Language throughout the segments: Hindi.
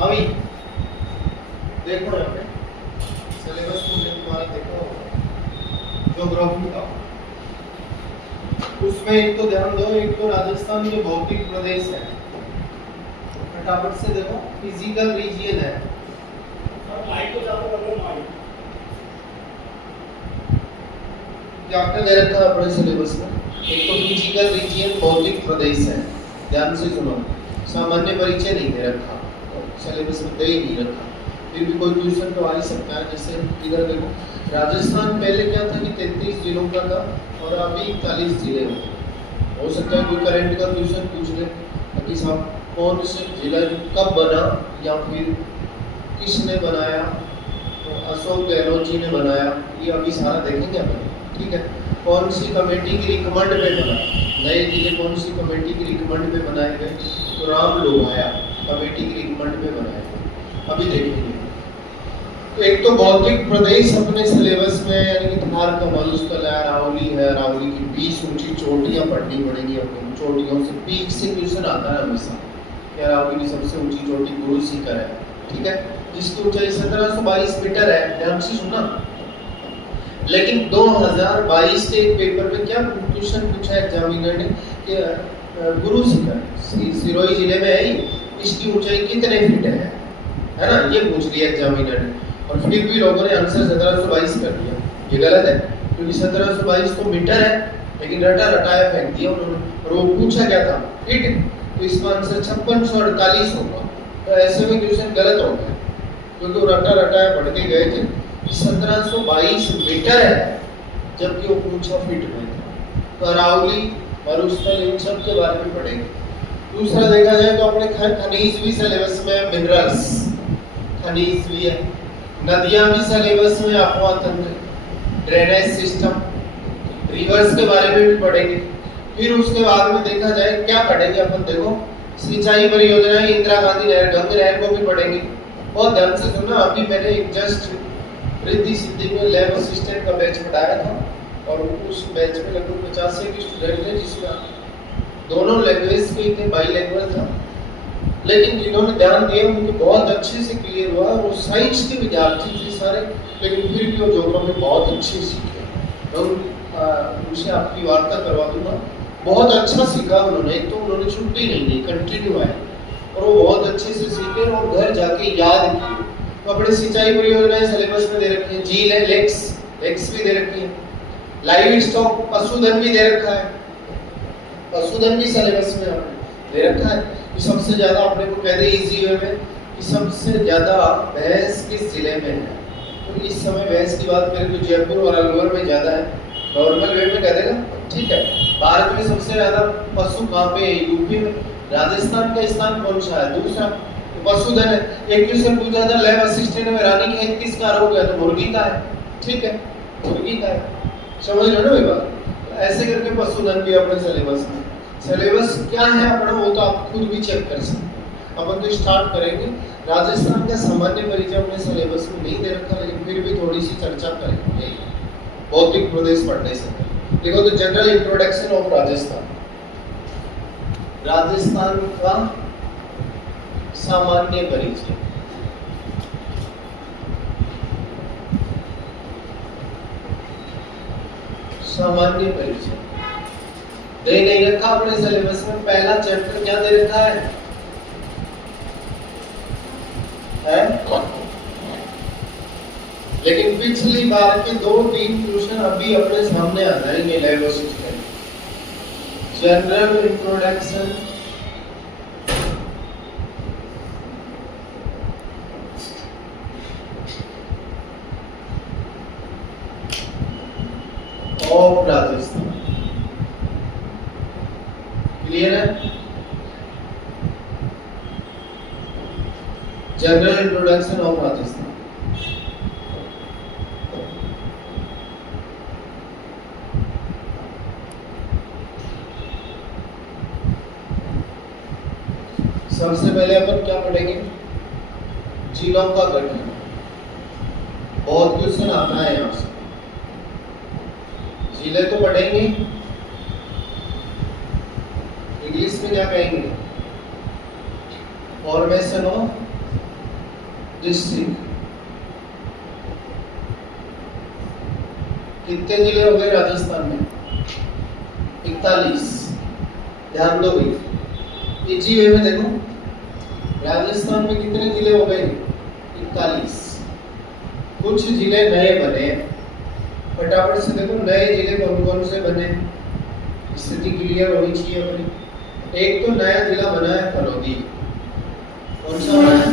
अभी देखो यहाँ पे सिलेबस में तुम्हारा देखो ज्योग्राफी का, उसमें एक तो ध्यान दो, एक तो राजस्थान के भौतिक प्रदेश है, फटाफट से देखो फिजिकल रीजियन है। क्या क्या दे रखा है अपने सिलेबस में? एक तो फिजिकल रीजियन भौतिक प्रदेश है, ध्यान से सुनो, सामान्य परिचय नहीं दे रखा, सिलेबस में दे ही नहीं रखा, फिर भी कोई ट्यूशन तो आ ही सकता है। जैसे इधर देखो राजस्थान पहले क्या था कि 33 जिलों का था और अभी 41 जिले हो सकता है कोई करंट का ट्यूशन पूछ ले कि साहब कौन से जिला कब बना या फिर किसने बनाया, तो अशोक गहलोत जी ने बनाया, ये अभी सारा देखेंगे अपन, ठीक है। कौन सी कमेटी की रिकमेंड पे बना, नए जिले कौन सी कमेटी की रिकमेंड पे बनाए गए, तो राम लोहाया कमेटी की रिकमेंड पे बनाए गए, अभी देखेंगे। तो एक तो भौतिक प्रदेश अपने सिलेबस में, यानी कि थार का मरुस्थल है, अरावली है, अरावली की 20 ऊंची चोटियां पढ़नी पड़ेंगी अपनी, चोटियों से पीक से क्वेश्चन आता है हमेशा कि अरावली की सबसे ऊंची चोटी गुरु शिखर है, ठीक है, जिसकी ऊंचाई 1722 मीटर है, ध्यान से सुनना। लेकिन 2022 के एक पेपर में क्या क्वेश्चन पूछा एग्जामिनर ने कि गुरु शिखर सिरोही जिले में है, इसकी ऊंचाई कितने फीट है ना, ये पूछ लिया एग्जामिनर ने, और फिर भी लोगों ने आंसर 1722 कर दिया। ये गलत है, क्योंकि 1722 तो मीटर है, लेकिन रटा रटाया फेंक दिया उन्होंने, और वो पूछा क्या था फीट, तो इसका आंसर 5648 होगा। तो ऐसे में क्वेश्चन गलत हो गया, क्योंकि वो रटा रटाया पढ़ के गए थे 1722 मीटर है, जबकि वो पूछा फीट में था। तो अरावली मरुस्थल इन सब के बारे में पढ़ेंगे। दूसरा देखा जाए तो अपने खनिज भी सिलेबस में, मिनरल्स खनिज भी है, नदियां भी सिलेबस में, अफवाह तंत्र, ड्रेनेज सिस्टम, रिवर्स के बारे में भी पढ़ेंगे। फिर उसके बाद में देखा जाए क्या पढ़ेंगे अपन, देखो सिंचाई परियोजनाएं, इंदिरा गांधी नहर, गंगा नहर को भी पढ़ेंगे। बहुत ध्यान से सुनना, अभी मैंने एक जस्ट रिद्धि सिद्धि में लैब असिस्टेंट का बैच पढ़ाया था, और उस बैच में लगभग 50 के स्टूडेंट थे, जिसमें दोनों लैंग्वेज के थे, बाईलैंग्वेज था, लेकिन जिन्होंने ध्यान दिया उनको बहुत अच्छे से क्लियर हुआ। वो साइंस के विद्यार्थी थे सारे, लेकिन फिर भी वो ज्योग्राफी बहुत अच्छे सीखे। मैं उनसे आपकी वार्ता करवा दूंगा, बहुत अच्छा सीखा उन्होंने, तो उन्होंने छुट्टी नहीं ली, कंटिन्यू आए, और वो बहुत अच्छे से सीखे और घर जाके याद किए। तो अपने सिंचाई परियोजनाएं सिलेबस में दे रखी है, झील है, लेक्स भी दे रखी है, लाइव स्टॉक पशुधन भी दे रखा है, पशुधन भी सिलेबस में आपने दे रखा है। कि सबसे ज्यादा अपने को कहते इजी वे में कि सबसे ज्यादा भैंस किस जिले में है, तो इस समय भैंस की बात करें तो जयपुर और अलवर में ज्यादा है, नॉर्मल वे में कह देगा, ठीक है। भारत में सबसे ज्यादा पशु कहाँ पे है, यूपी में। राजस्थान का स्थान कौन सा है, दूसरा, तो पशुधन है। एक क्वेश्चन पूछा था लैब असिस्टेंट में रानी खेत किसका रोग है, तो मुर्गी का है, ठीक है, मुर्गी का है, समझ लो ना ये बात। ऐसे करके पशुधन भी अपने सिलेबस में, सिलेबस क्या है अपना वो तो आप खुद भी चेक कर सकते हैं। अपन तो स्टार्ट करेंगे, राजस्थान का सामान्य परिचय अपने सिलेबस में नहीं दे रखा, लेकिन फिर भी थोड़ी सी चर्चा करेंगे भौतिक प्रदेश पढ़ने से। देखो तो general introduction of Rajasthan, Rajasthan का सामान्य परिचय। सामान्य परिचय दे नहीं रखा अपने सिलेबस में। पहला चैप्टर क्या दे रखा है? लेकिन पिछली बार के 2-3 क्वेश्चन अभी अपने सामने आ जाएंगे। Lab assistant, general introduction, of Rajasthan, clear है? General introduction of Rajasthan. सबसे पहले अपन क्या पढ़ेंगे? जिलों का गठन। बहुत क्वेश्चन आता है यहां से। जिले तो पढ़ेंगे, इंग्लिश में क्या कहेंगे? Formation of district. कितने जिले हो गए राजस्थान में? 41। ध्यान दो भाई, इजी वे में देखो, राजस्थान में कितने जिले हो गए? 41। कुछ जिले नए बने, फटाफट से देखो नए जिले कौन कौन से बने, स्थिति क्लियर होनी चाहिए अपनी। एक तो नया जिला बना है फलोदी। कौन सा बना है?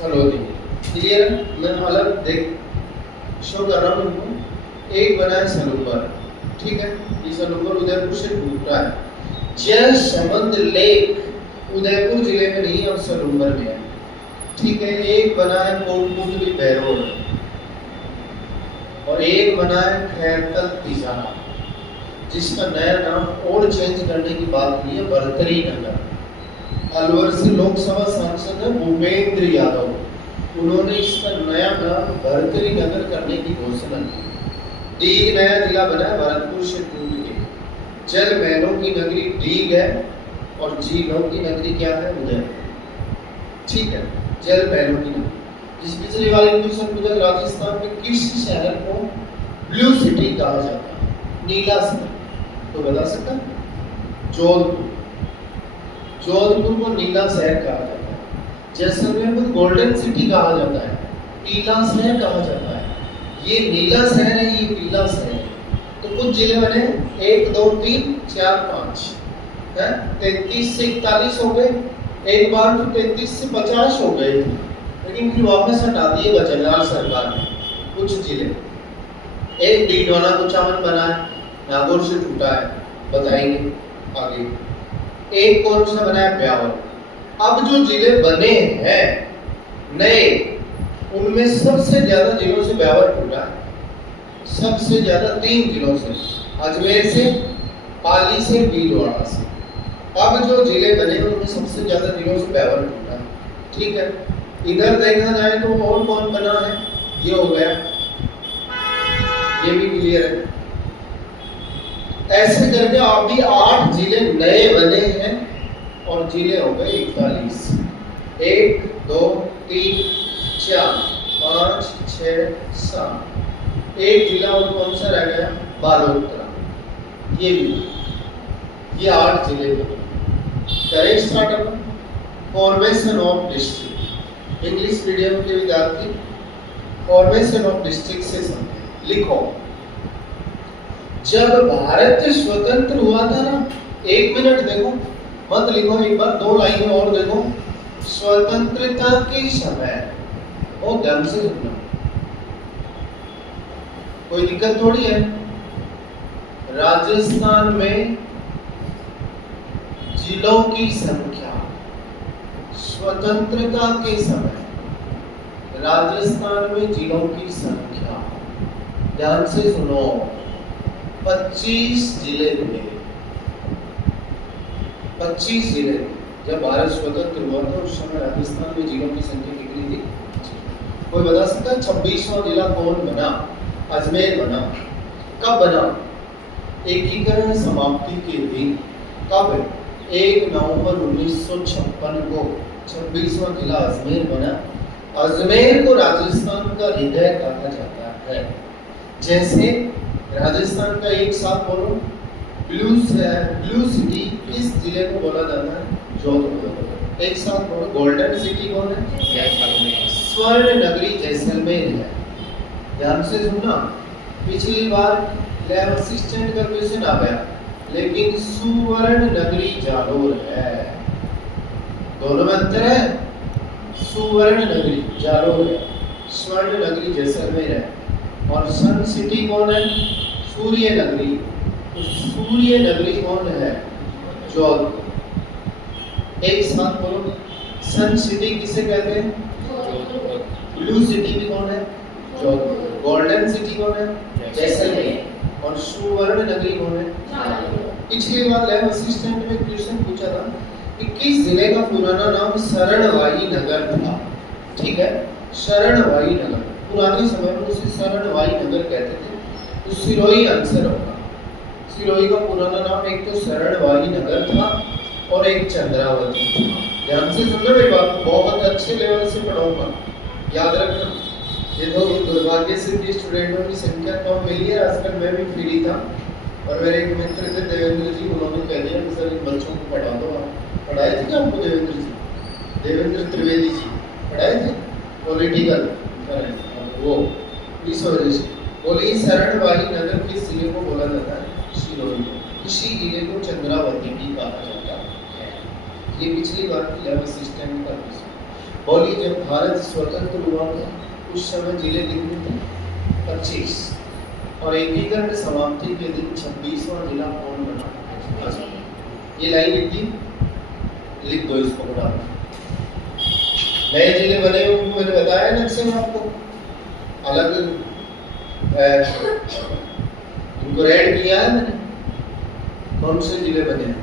फलोदी। क्लियर? मैं अलग देख शो कर रहा हूँ उनको। एक बना है सलूबर, ठीक है, ये सलूबर उदयपुर से टूट रहा है। जयसमंद लेक उदयपुर जिले में नहीं और सलूबर में है, ठीक है। एक बना है कोटपुतली बैरोड और एक बना है खैरतल तिजारा, जिसका नया नाम और चेंज करने की बात हुई है, बरतरी नगर। अलवर से लोकसभा सांसद है भूपेंद्र यादव, उन्होंने इसका नया नाम भरतरी नगर करने की घोषणा की। डीग नया जिला बना है भरतपुर से टूट के। जल महलों की नगरी डीग है और झीलों की नगरी क्या है? उदयपुर, ठीक है। जल महलों की नगरी। इस पिछले वाले क्वेश्चन पूछा राजस्थान में किस शहर को ब्लू सिटी कहा जाता है? नीला शहर, तो बता सकता? जोधपुर। जोधपुर को नीला शहर कहा जाता है। जैसलमेर को गोल्डन सिटी कहा जाता है, पीला शहर कहा जाता है। ये नीला शहर है, ये पीला शहर है। तो कुछ जिले बने 1 2 3 4 5 है, 33 से 41 हो गए। एक बार तो 33 से 50 हो गए, लेकिन फिर वापस हटा दिए बचनलाल सरकार ने कुछ जिले। एक डीडवाना कुचामन बना है, नागौर से टूटा है, बताएंगे आगे। एक कौन सा बना है? ब्यावर। अब जो जिले बने हैं नए, उनमें सबसे ज्यादा जिलों से ब्यावर टूटा है, सबसे ज्यादा 3 जिलों से, अजमेर से, पाली से, भीलवाड़ा से। अब जो जिले बने उनमें सबसे ज्यादा जिलों से ब्यावर टूटा है, ठीक है। इधर देखा जाए तो और कौन बना है? ये हो गया, ये भी क्लियर है। ऐसे करके अभी 8 जिले नए बने हैं और जिले हो गए 41। 1 2 3 4 5 6 7। एक जिला और कौन सा रह गया? बालोतरा। ये भी, ये 8 जिले बने। Correct start upon formation of district. English medium के विद्यार्थी फॉर्मेशन ऑफ डिस्ट्रिक्ट से समझे। लिखो, जब भारत स्वतंत्र हुआ था ना, 1 मिनट देखो, मत लिखो, एक बार 2 लाइनें और देखो। स्वतंत्रता के समय, वो ध्यान से सुनना, कोई दिक्कत थोड़ी है। राजस्थान में जिलों की संख्या स्वतंत्रता के समय, राजस्थान में जिलों की संख्या, ध्यान से सुनो, 25 जिले थे। 25 जिले। जब भारत स्वतंत्र हुआ था उस समय राजस्थान में जिलों की संख्या कितनी थी? कोई बता सकता है? 26वां जिला कौन बना? अजमेर बना। कब बना? एकीकरण समाप्ति के दिन। कब? 1 नवंबर 1956 को 26वां जिला अजमेर बना। अजमेर को राजस्थान का हृदय कहा जाता है। जैसे राजस्थान का एक साथ बोलो, ब्लू सिटी किस जिले को बोला जाता है? जोधपुर। एक साथ बोलो, गोल्डन सिटी कौन है? स्वर्ण नगरी जैसलमेर है। ध्यान से सुनना, पिछली बार लैब असिस्टेंट का क्वेश्चन आ गया, लेकिन सुवर्ण नगरी जालोर है। दोनों में अंतर है। सुवर्ण नगरी जालोर है, स्वर्ण नगरी जैसलमेर है। और सन सिटी कौन है? सूर्य नगरी। तो सूर्य नगरी कौन है? जोधपुर। एक साथ बोलो, सन सिटी किसे कहते हैं? ब्लू सिटी भी कौन है? जोधपुर। गोल्डन सिटी कौन है? जैसलमेर। और सुवर्ण नगरी कौन है? पिछली बार लैब असिस्टेंट में क्वेश्चन पूछा था कि किस जिले का पुराना नाम शरणवाई नगर था? ठीक है, शरणवाई नगर। पुराने समय में उसे शरणवाई नगर कहते थे। तो सिरोही आंसर होगा। सिरोही का पुराना नाम एक तो शरणवाई नगर था और एक चंद्रावती था। ध्यान से सुनना मेरी बात, बहुत अच्छे लेवल से पढ़ाऊंगा, याद रखना, ये तो दुर्भाग्य से भी स्टूडेंटों की संख्या कम मिली है। आजकल मैं भी फ्री था और मेरे एक मित्र थे देवेंद्र जी, उन्होंने कह दिया कि सर इन बच्चों को पढ़ा दो। आप पढ़ाए थे क्या आपको देवेंद्र जी? देवेंद्र त्रिवेदी जी पढ़ाए थे पॉलिटिकल, वो इस वजह से बोली शरणवाही नगर किस जिले को बोला जाता है? सिरोही। इसी जिले को चंद्रावती भी कहा जाता है। ये पिछली बार की 11th स्टैंडर्ड का क्वेश्चन। बोली जब भारत स्वतंत्र हुआ था उस समय जिले कितने थे? 25, और एकीकरण समाप्ति के दिन 26वां जिला कौन बना? ये लाइन लिख दी, लिख दो इसको बड़ा। नए जिले बने उनको मैंने बताया नक्शे में आपको, अलग इनको रेड किया है मैंने, कौन से जिले बने हैं।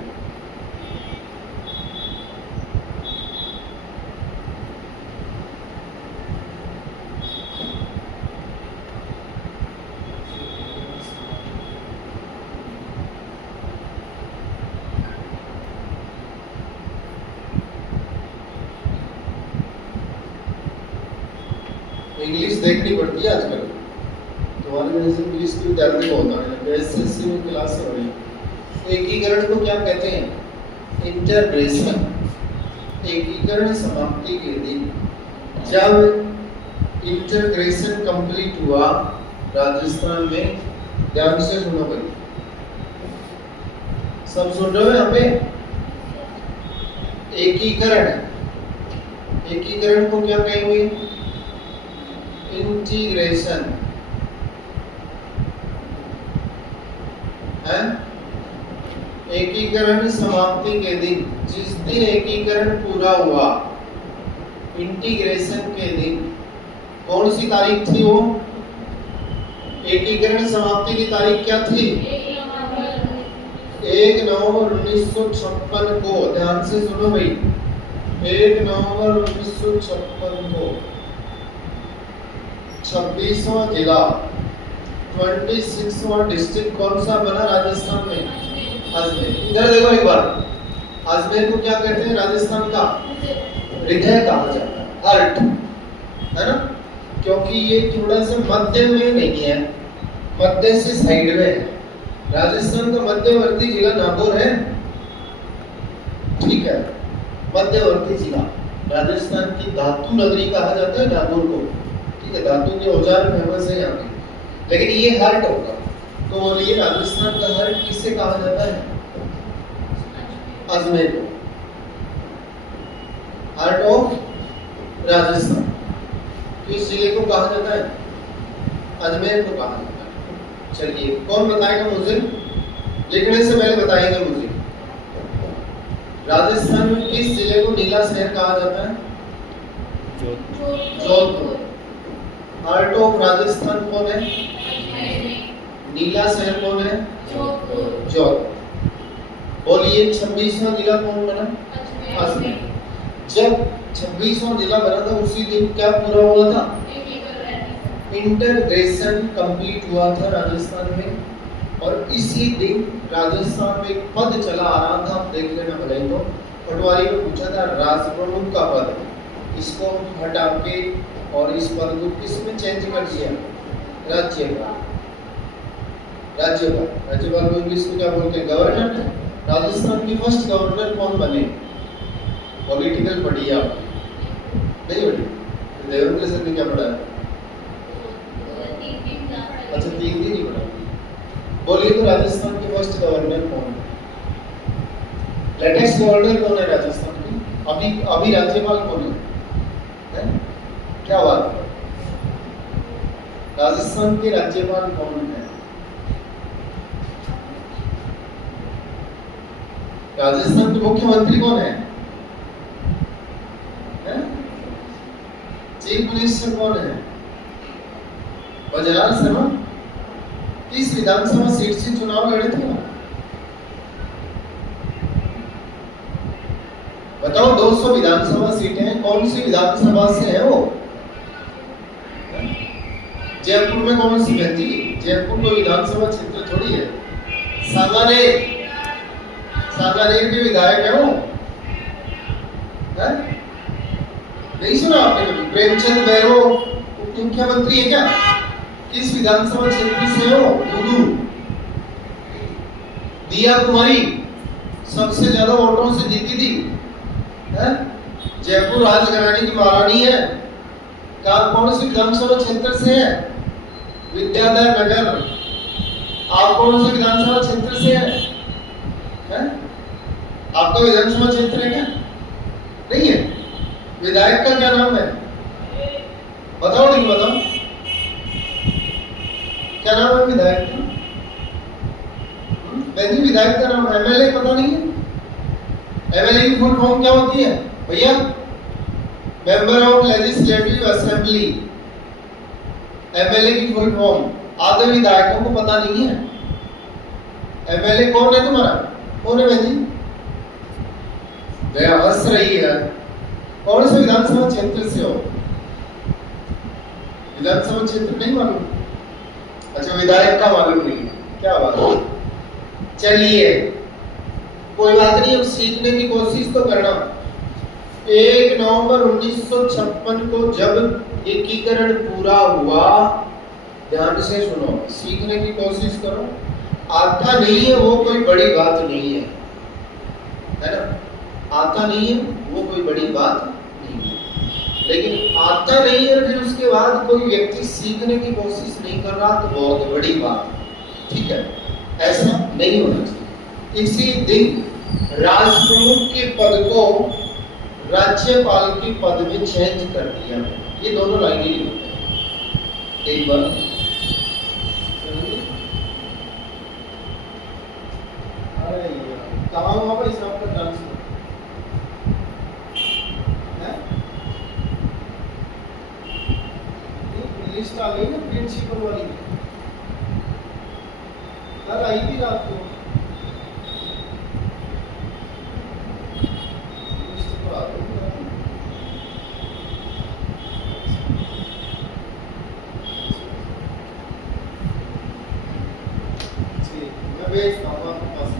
इंग्लिश देखनी पड़ती है आजकल, तुम्हारी वजह से इंग्लिश की विद्यार्थी बहुत आने लगे, एसएससी में क्लास हो रही है। एकीकरण को क्या कहते हैं? इंटीग्रेशन। एकीकरण समाप्ति के दिन जब इंटीग्रेशन कंप्लीट हुआ राजस्थान में, ध्यान से सुनो भाई, सब सुन रहे हो यहाँ पे? एकीकरण, एकीकरण को क्या कहेंगे? इंटीग्रेशन है। एकीकरण समाप्ति के दिन, जिस दिन एकीकरण पूरा हुआ, इंटीग्रेशन के दिन, कौन सी तारीख थी वो? एकीकरण समाप्ति की तारीख क्या थी? 1 नवंबर 1956 को। ध्यान से सुनो भाई, 1 नवंबर 1956 को 26वां जिला, 26वां डिस्ट्रिक्ट कौन सा बना राजस्थान में? अजमेर। इधर देखो एक बार, अजमेर को क्या कहते हैं राजस्थान का? हृदय कहा जाता है, हार्ट, है ना? क्योंकि ये थोड़ा सा मध्य में नहीं है, मध्य से साइड में है। राजस्थान का मध्यवर्ती जिला नागौर है, ठीक है, मध्यवर्ती जिला। राजस्थान की धातु नगरी कहा जाता है नागौर को, ठीक है, धातु के औजार फेमस है यहाँ पे। लेकिन ये हार्ट होगा, तो बोलिए राजस्थान का हार्ट किससे कहा जाता है? अजमेर को, हार्ट ऑफ राजस्थान। किस जिले को कहा जाता है? अजमेर को कहा जाता है। चलिए, कौन बताएगा मुझे? लिखने से पहले बताएंगे मुझे। राजस्थान में किस जिले को नीला शहर कहा जाता है? जोधपुर। हार्ट ऑफ राजस्थान कौन है? नीला शहर कौन है? जोधपुर। बोलिए 26वां जिला कौन बना? अजमेर। जब 26वां जिला बना था उसी दिन क्या पूरा हुआ था? इंटीग्रेशन कंप्लीट हुआ था राजस्थान में। और इसी दिन राजस्थान में एक पद चला आ रहा था, आप देख लेना भले तो, पटवारी में पूछा था राजप्रमुख का पद, इसको हटा के और इस पद को किसमें चेंज कर दिया? राज्यपाल। राज्यपाल, राज्यपाल को इंग्लिश में क्या बोलते हैं? गवर्नर। राजस्थान की फर्स्ट गवर्नर कौन बने? पॉलिटिकल पढ़ी है आपने? नहीं पढ़ी? देवेंद्र सर ने क्या पढ़ा है? अच्छा, 3 दिन ही पढ़ा। बोलिए तो राजस्थान के फर्स्ट गवर्नर कौन है? लेटेस्ट गवर्नर कौन है राजस्थान की? अभी राज्यपाल कौन है? क्या बात है? राजस्थान के राज्यपाल कौन है? राजस्थान के मुख्यमंत्री कौन है? चीफ मिनिस्टर कौन है? बजराज शर्मा। किस विधानसभा सीट से चुनाव लड़े थे? बताओ, 200 विधानसभा सीटें हैं, कौन सी विधानसभा से है वो? जयपुर में कौन सी बहती? जयपुर तो विधानसभा क्षेत्र थोड़ी है। सांगानेर के विधायक है वो, नहीं सुना आपने कभी? प्रेमचंद भैरव मुख्यमंत्री है क्या? किस विधानसभा क्षेत्र से हो? दूदू। दिया कुमारी सबसे ज्यादा वोटों से जीती थी, है? जयपुर राजघराने की महारानी है। कौन सी विधानसभा क्षेत्र से है? विद्याधर नगर। आप कौन से विधानसभा क्षेत्र से है? आपका विधानसभा क्षेत्र है क्या? नहीं है। विधायक का क्या नाम है? बताओ, नहीं बताओ, क्या नाम है विधायक का? नहीं, विधायक का नाम एमएलए पता नहीं है? एमएलए की फुल फॉर्म क्या होती है भैया? Member of legislative assembly. MLA की फुल फॉर्म आधे विधायकों को पता नहीं है। एमएलए कौन है तुम्हारा? कौन है बहन जी? हंस रही है। कौन से विधानसभा क्षेत्र से हो? विधानसभा क्षेत्र नहीं मालूम? अच्छा, विधायक का मालूम नहीं है, क्या बात है। चलिए कोई बात नहीं, अब सीखने की कोशिश तो करना। 1 नवंबर 1956 को जब एकीकरण पूरा हुआ, ध्यान से सुनो, सीखने की कोशिश करो। आता नहीं है वो कोई बड़ी बात नहीं है, है ना? आता नहीं है वो कोई बड़ी बात नहीं है, लेकिन आता नहीं है फिर उसके बाद कोई व्यक्ति सीखने की कोशिश नहीं कर रहा तो बहुत बड़ी बात है, ठीक है? ऐसा नहीं होना चाहिए। इसी दिन राष्ट्रप्रमुख के पद को राज्यपाल के पद में चेंज कर दिया। ये दोनों लाइनें ही होते हैं। एक बार कहाँ हुआ भाई साहब का ट्रांसफर? लिस्ट आ गई ना प्रिंसिपल वाली, कल आई थी रात को। मैं भेजता हूँ आपके पास।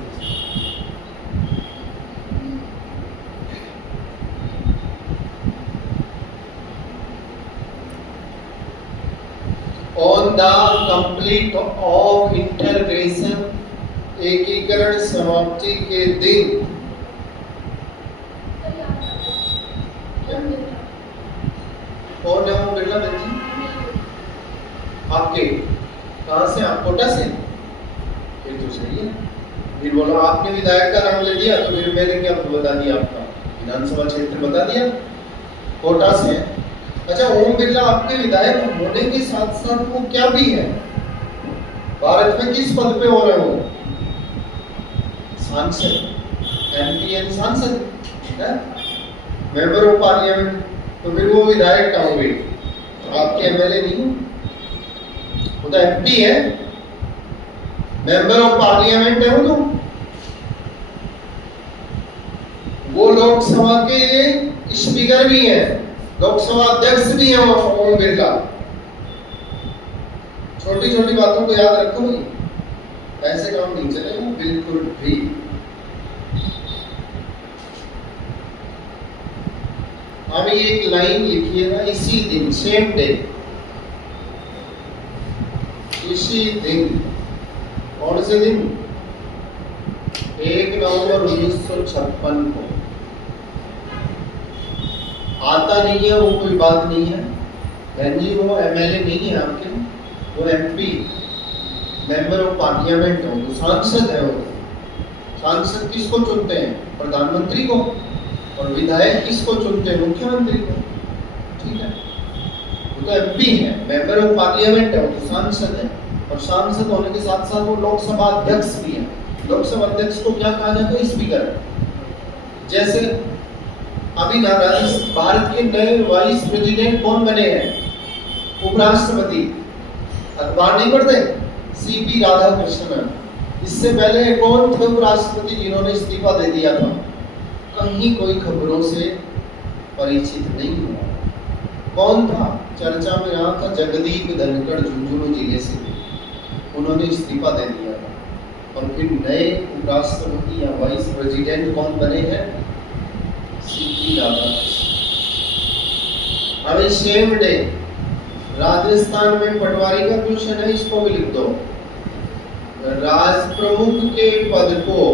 On the complete of integration, एकीकरण समाप्ति के दिन, कौन है वो बिरला बहन जी? आपके कहाँ से? आप कोटा से? फिर तो सही है। फिर बोलो आपने विधायक का नाम ले दिया तो फिर मैंने क्या बता दिया? आपका विधानसभा क्षेत्र बता दिया, कोटा से। अच्छा, ओम बिरला आपके विधायक होने के साथ साथ वो क्या भी है? भारत में किस पद पे हो रहे हो? सांसद, एमपी यानी सांसद, मेंबर ऑफ पार्लियामेंट। तो फिर वो विधायक का हो गई, आपके एमएलए नहीं हो, वो तो एमपी है, मेंबर ऑफ पार्लियामेंट है वो तो। वो लोकसभा के स्पीकर भी है, लोकसभा अध्यक्ष भी है ओम बिरला। छोटी छोटी बातों को याद रखो, ऐसे काम नहीं चलेगा बिल्कुल भी। अब एक लाइन लिखिएगा, इसी दिन, सेम डे, इसी दिन। कौन से दिन? 1 नवंबर 1956 को। आता नहीं है वो कोई बात नहीं है बहन जी, वो एमएलए नहीं है आपके, वो एमपी, मेंबर ऑफ पार्लियामेंट है, वो सांसद है। वो सांसद किसको चुनते हैं? प्रधानमंत्री को। और विधायक किसको चुनते हैं? मुख्यमंत्री को, ठीक है? वो तो एमपी है, मेंबर ऑफ पार्लियामेंट है, वो तो सांसद है। और सांसद होने के साथ साथ वो लोकसभा अध्यक्ष भी है। लोकसभा अध्यक्ष को क्या कहा जाता है? स्पीकर। जैसे अभी भारत के नए वाइस प्रेसिडेंट कौन बने हैं? उपराष्ट्रपति। अखबार नहीं पढ़ते? सीपी राधाकृष्णन। इससे पहले कौन थे उपराष्ट्रपति जिन्होंने इस्तीफा दे दिया था? कहीं कोई खबरों से परिचित नहीं हुआ। कौन था? चर्चा में रहा था जगदीप धनखड़, झुंझुनू जिले से, उन्होंने इस्तीफा दे दिया था। और फिर नए उपराष्ट्रपति या वाइस प्रेसिडेंट कौन बने हैं? सीपी राधाकृष्णन। अभी सेम डे राजस्थान में पटवारी का क्वेश्चन है, इसको भी लिख दो। राज प्रमुख के पद को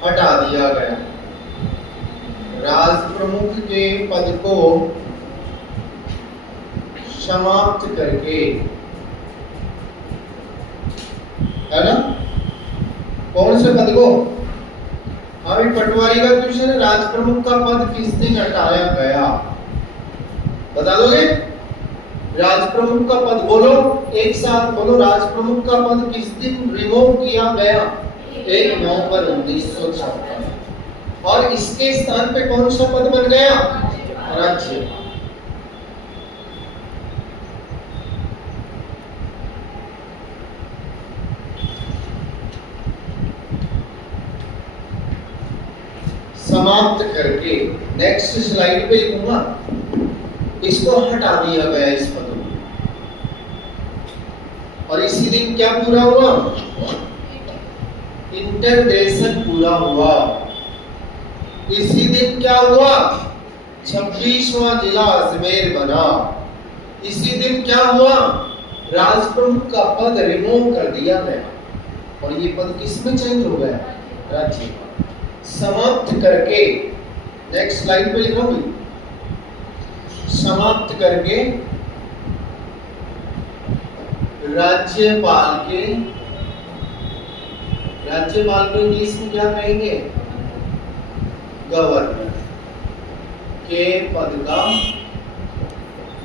हटा दिया गया। राज प्रमुख के पद को समाप्त करके, है ना? कौन से पद को? अभी पटवारी का क्वेश्चन है, राज प्रमुख का पद किस दिन हटाया गया? बता दोगे? राज प्रमुख का पद बोलो, एक साथ बोलो। राज प्रमुख का पद किस दिन रिमूव किया गया? 1 नवंबर 1956। और इसके स्थान पे कौन सा पद बन गया? राज्य। समाप्त करके नेक्स्ट स्लाइड पे लिखूंगा, इसको हटा दिया गया इस पद को। और इसी दिन क्या पूरा हुआ? इंटीग्रेशन पूरा हुआ। इसी दिन क्या हुआ? 26वां जिला अजमेर बना। इसी दिन क्या हुआ? राज प्रमुख का पद रिमूव कर दिया गया और ये पद किसमें चेंज हो गया? राज्य में। समाप्त करके नेक्स्ट स्लाइड पे लिखूंगी, समाप्त करके राज्यपाल को इंग्लिश में क्या कहेंगे? गवर्नर के पद का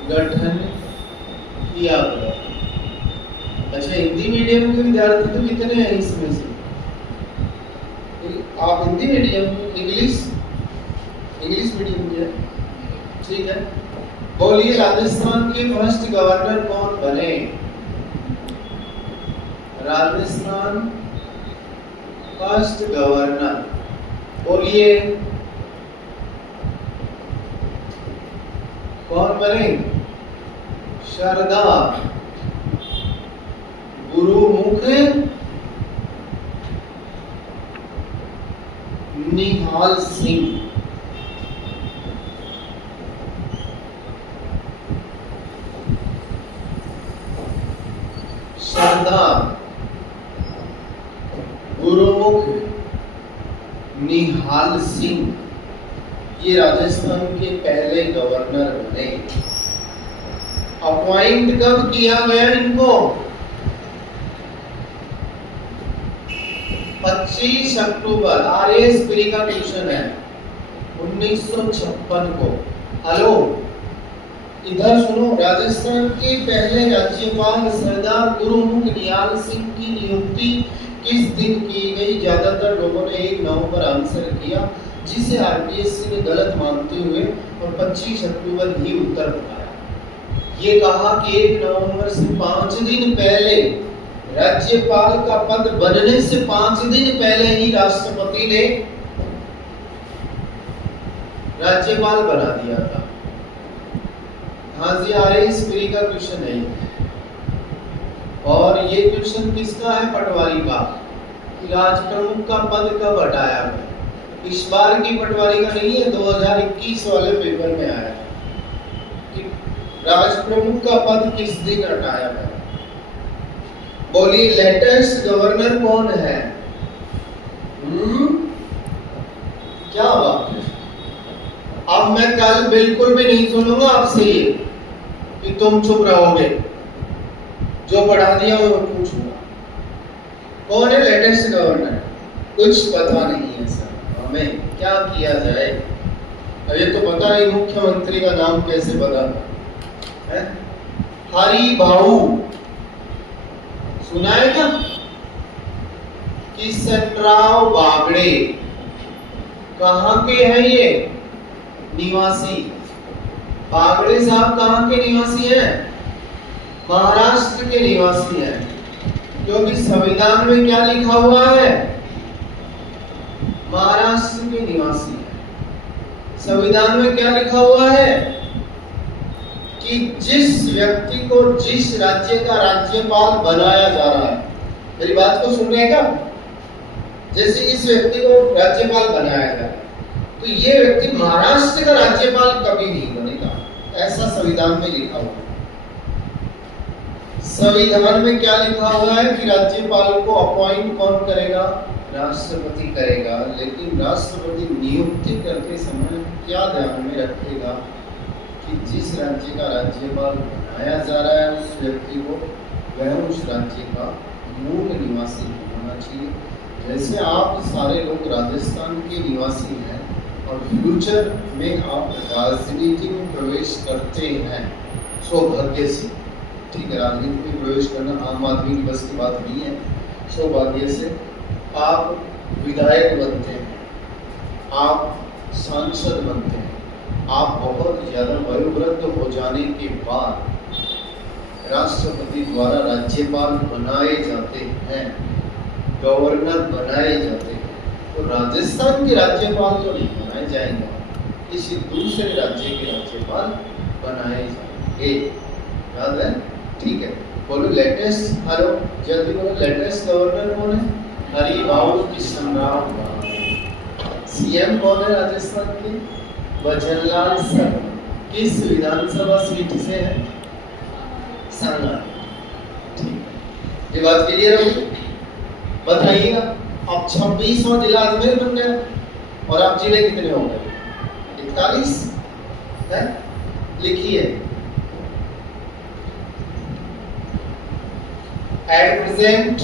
गठन किया गया। अच्छा, हिंदी मीडियम के विद्यार्थी तो कितने हैं इसमें से? आप हिंदी मीडियम, इंग्लिश मीडियम के? ठीक है। बोलिए, राजस्थान के फर्स्ट गवर्नर कौन बने? राजस्थान फर्स्ट गवर्नर बोलिए, कौन बने? सरदार गुरुमुख निहाल सिंह। सरदार गुरुमुख निहाल सिंह ये राजस्थान के पहले गवर्नर बने। अपॉइंट कब किया गया इनको? 25 अक्टूबर, आरएस प्री का क्वेश्चन है, 1956 को। हेलो, इधर सुनो। राजस्थान के पहले राज्यपाल सरदार गुरुमुख निहाल सिंह की नियुक्ति किस दिन की गई? ज्यादातर लोगों ने 1 नवंबर आंसर किया, जिसे आरपीएससी ने गलत मानते हुए और 25 अक्टूबर ही उत्तर बताया। ये कहा कि 1 नवंबर से 5 दिन पहले, राज्यपाल का पद बनने से 5 दिन पहले ही राष्ट्रपति ने राज्यपाल बना दिया था। हाँ जी, आरएस प्री का क्वेश्चन है और ये क्वेश्चन किसका है? पटवारी का। राज प्रमुख का पद कब हटाया गया? इस बार की पटवारी का नहीं है, 2021 वाले पेपर में आया कि राज प्रमुख का पद किस दिन हटाया गया। बोलिए, लेटेस्ट गवर्नर कौन है? क्या बात है। अब मैं कल बिल्कुल भी नहीं सुनूंगा आपसे ये कि तुम चुप रहोगे, जो पढ़ा दिया वो पूछूंगा। कौन है लेटेस्ट गवर्नर? कुछ पता नहीं है सर, हमें क्या किया जाए। ये तो पता है मुख्यमंत्री का नाम कैसे पता है? हरि भाऊ सुना है क्या? किशनराव बागड़े कहाँ के हैं ये निवासी? बागड़े साहब कहाँ के निवासी हैं? महाराष्ट्र के निवासी हैं, क्योंकि संविधान में क्या लिखा हुआ है? महाराष्ट्र के निवासी है। संविधान में क्या लिखा हुआ है कि जिस व्यक्ति को जिस राज्य का राज्यपाल बनाया जा रहा है, मेरी बात को सुन रहे हैं क्या? जैसे इस व्यक्ति को राज्यपाल बनाया जा रहा है, तो ये व्यक्ति महाराष्ट्र का राज्यपाल कभी नहीं बनेगा। ऐसा संविधान में लिखा हुआ है। संविधान में क्या लिखा हुआ है कि राज्यपाल को अपॉइंट कौन करेगा? राष्ट्रपति करेगा। लेकिन राष्ट्रपति नियुक्ति करते समय क्या ध्यान में रखेगा कि जिस राज्य का राज्यपाल बनाया जा रहा है उस व्यक्ति को वह उस राज्य का मूल निवासी होना चाहिए। जैसे आप सारे लोग राजस्थान के निवासी हैं और फ्यूचर में आप राजनीति में प्रवेश करते हैं सौभाग्य से, ठीक है, राजनीति में प्रवेश करना आम आदमी की बस की बात नहीं है। सौभाग्य से आप विधायक बनते हैं, आप सांसद बनते हैं, आप बहुत ज़्यादा वयोवृद्ध हो जाने के बाद राष्ट्रपति द्वारा राज्यपाल बनाए जाते हैं, गवर्नर बनाए जाते हैं। तो राजस्थान के राज्यपाल तो नहीं बनाए जाएंगे, किसी दूसरे राज्य के राज्यपाल बनाए जाएंगे। याद है? ठीक है, बोलो लेटेस्ट, हेलो जल्दी बोलो, लेटेस्ट गवर्नर कौन है? हरिभाऊ किशनराव। सीएम कौन है राजस्थान के? भजनलाल शर्मा। किस विधानसभा सीट से है? सांगा। ठीक, ये बात क्लियर होगी? बताइएगा। अब 26वां जिला अजमेर बन गया और आप जिले कितने हो गए? 41 है। लिखिए, एट प्रेजेंट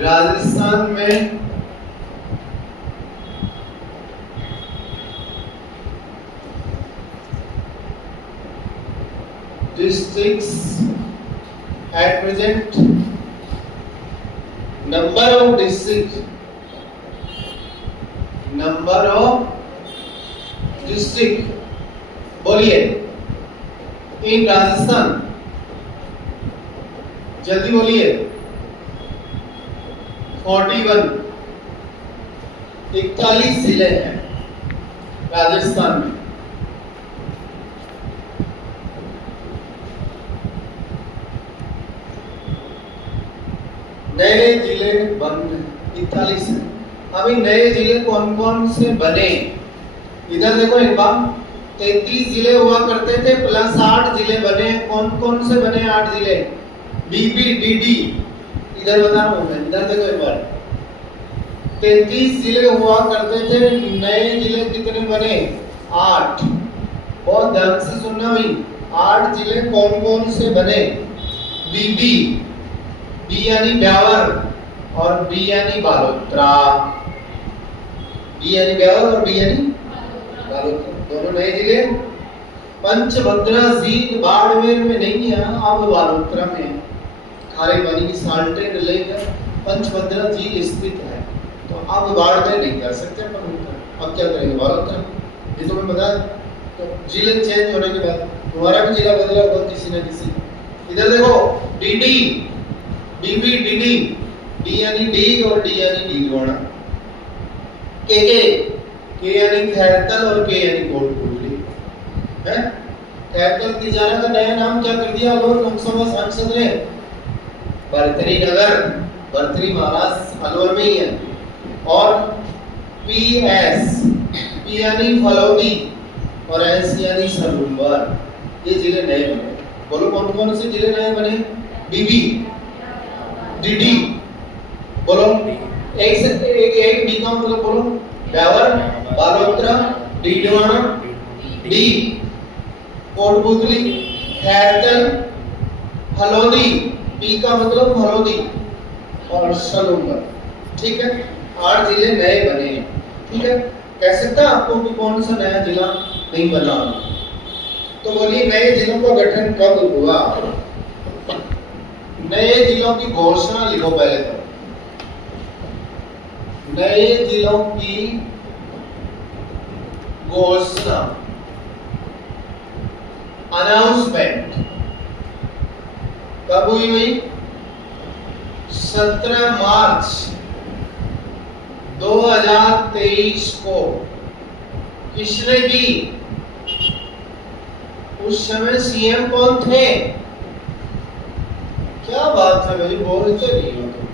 राजस्थान में districts at present, number of districts बोलिए इन राजस्थान, जल्दी बोलिए। 41 41 जिले हैं राजस्थान में। नए जिले बन 41 है। अभी नए जिले कौन कौन से बने? इधर देखो एक बार, 33 जिले हुआ करते थे प्लस 8 जिले बने। कौन कौन से बने 8 जिले? बीबी डीडी, इधर बता रहा हूं मैं, इधर देखो एक बार, 33 जिले हुआ करते थे, नए जिले कितने बने? 8। बहुत ध्यान से सुनना भाई, 8 जिले कौन कौन से बने? बीबी, बी यानी ब्यावर और बी यानी बालोतरा। बी यानी ब्यावर और बी यानी बालोतरा, दोनों नए जिले। पंचभद्रा झील बाड़मेर में नहीं है, अब बालोतरा में खारे पानी की साल्टेड लेक है, पंचभद्रा झील स्थित है। तो अब बाड़मेर नहीं कर सकते अपन, अब क्या करेंगे? बालोतरा। ये तुम्हें पता है? तो जिले चेंज होने के बाद तुम्हारा भी जिला बदला होगा किसी न किसी। इधर देखो, डीडी, डीबी डीडी, डी यानी डी और डी यानी डीलवाड़ा। के यानी खैरतल और के यानी कोटपुतली है। खैरतल तिजारा का नया नाम क्या कर दिया अलवर लोकसभा सांसद ने? बरतरी नगर, बरतरी महाराष्ट्र अलवर में ही है। और पीएस, पी यानी फलौदी और एस यानी सलूम्बर, ये जिले नए बने। बोलो कौन कौन से जिले नए बने? बीबी डीडी, बोलो एक से एक बी का मतलब बोलो, ब्यावर, बालोतरा, डीडवाना, डी कोटपुतली, खैरतल, फलोदी, बी का मतलब फलोदी और सलूम्बर। ठीक है, 8 जिले नए बने। ठीक है, कह सकता आपको कि कौन सा नया जिला नहीं बना? तो बोलिए नए जिलों का गठन कब हुआ? नए जिलों की घोषणा लिखो पहले तो। नए जिलों की घोषणा, अनाउंसमेंट कब हुई हुई? 17 मार्च 2023 को। किसने की? उस समय सीएम कौन थे? क्या बात है भाई, बोलते नहीं हो तुम।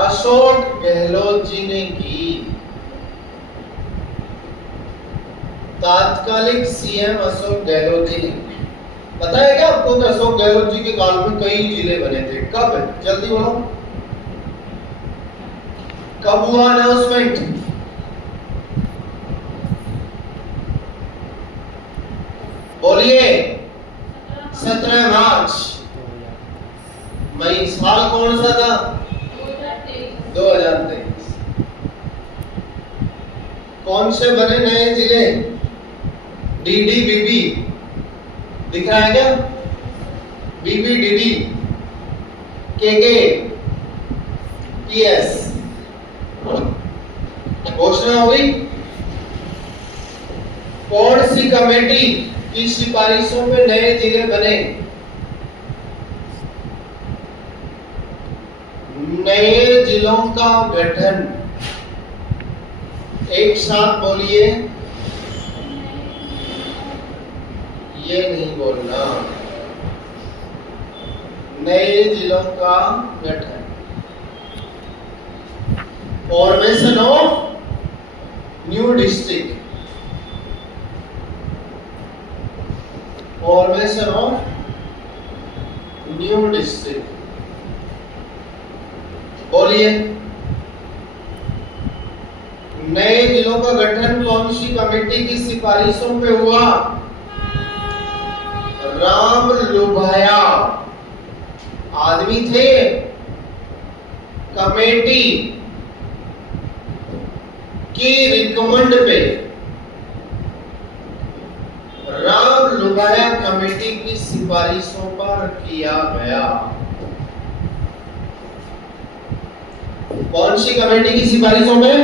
अशोक गहलोत जी ने की। तात्कालिक सीएम अशोक गहलोत जी ने, पता है क्या आपको कि अशोक गहलोत जी के काल में कई जिले बने थे? कब? जल्दी बोलो, कब हुआ अनाउंसमेंट? बोलिए। 17 मार्च। मई। साल कौन सा था? 2023। कौन से बने नए जिले? डीडी बीबी दिख रहा है क्या? बीबी डीडी केके पीएस। घोषणा हुई। कौन सी कमेटी की सिफारिशों पे नए जिले बने? नए जिलों का गठन। एक साथ बोलिए। ये नहीं बोलना। नए जिलों का गठन। Formation of new district. Formation of new district. बोलिए। नए जिलों का गठन कौन सी कमेटी की सिफारिशों पे हुआ? राम लुभाया आदमी थे। कमेटी की रिकमेंड पे राम लुभाया कमेटी की सिफारिशों पर किया गया। कौन सी कमेटी की सिफारिशों में?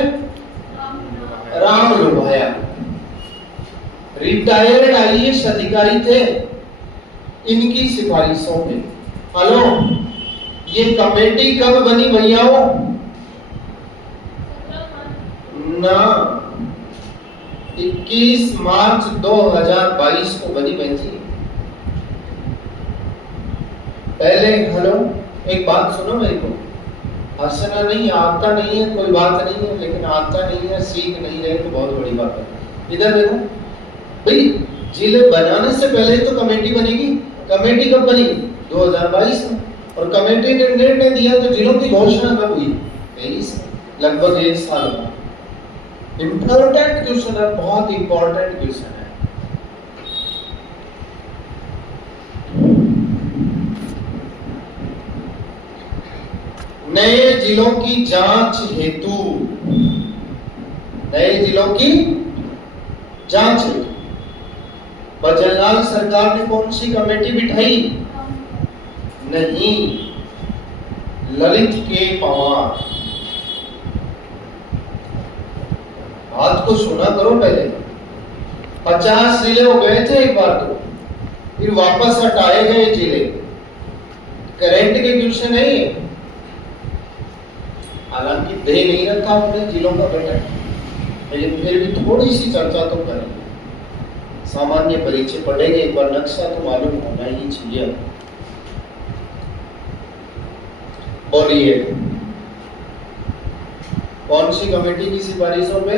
राम लुभाया रिटायर्ड आईएएस अधिकारी थे, इनकी सिफारिशों में। हेलो, ये कमेटी कब बनी भैया? ना, 21 मार्च 2022 को बनी बहन जी। पहले हेलो, एक बात सुनो मेरे को, हंसना नहीं, आता नहीं है कोई बात नहीं है, लेकिन आता नहीं है, सीख नहीं रहे तो बहुत बड़ी बात है। इधर देखो भाई, जिले बनाने से पहले तो कमेटी बनेगी। कमेटी कब बनी? 2022 में। और कमेटी ने निर्णय दिया तो जिलों की घोषणा कब हुई? 23। लगभग 1 साल बाद। इंपॉर्टेंट क्वेश्चन है, बहुत इंपॉर्टेंट क्वेश्चन है। नए जिलों की जांच हेतु, नए जिलों की जांच हेतु बजरंगलाल सरकार ने कौन सी कमेटी बिठाई? नहीं, ललित के पवार। बात को सुना करो पहले। 50 जिले हो गए थे एक बार तो, फिर वापस हटाए गए जिले। करंट के क्वेश्चन है ये। हालांकि दे नहीं रखा अपने जिलों का गठन, लेकिन फिर भी थोड़ी सी चर्चा तो करेंगे। सामान्य परिचय पढ़ेंगे एक बार, नक्शा तो मालूम होना ही चाहिए। बोलिए, कौन सी कमेटी की सिफारिशों पे?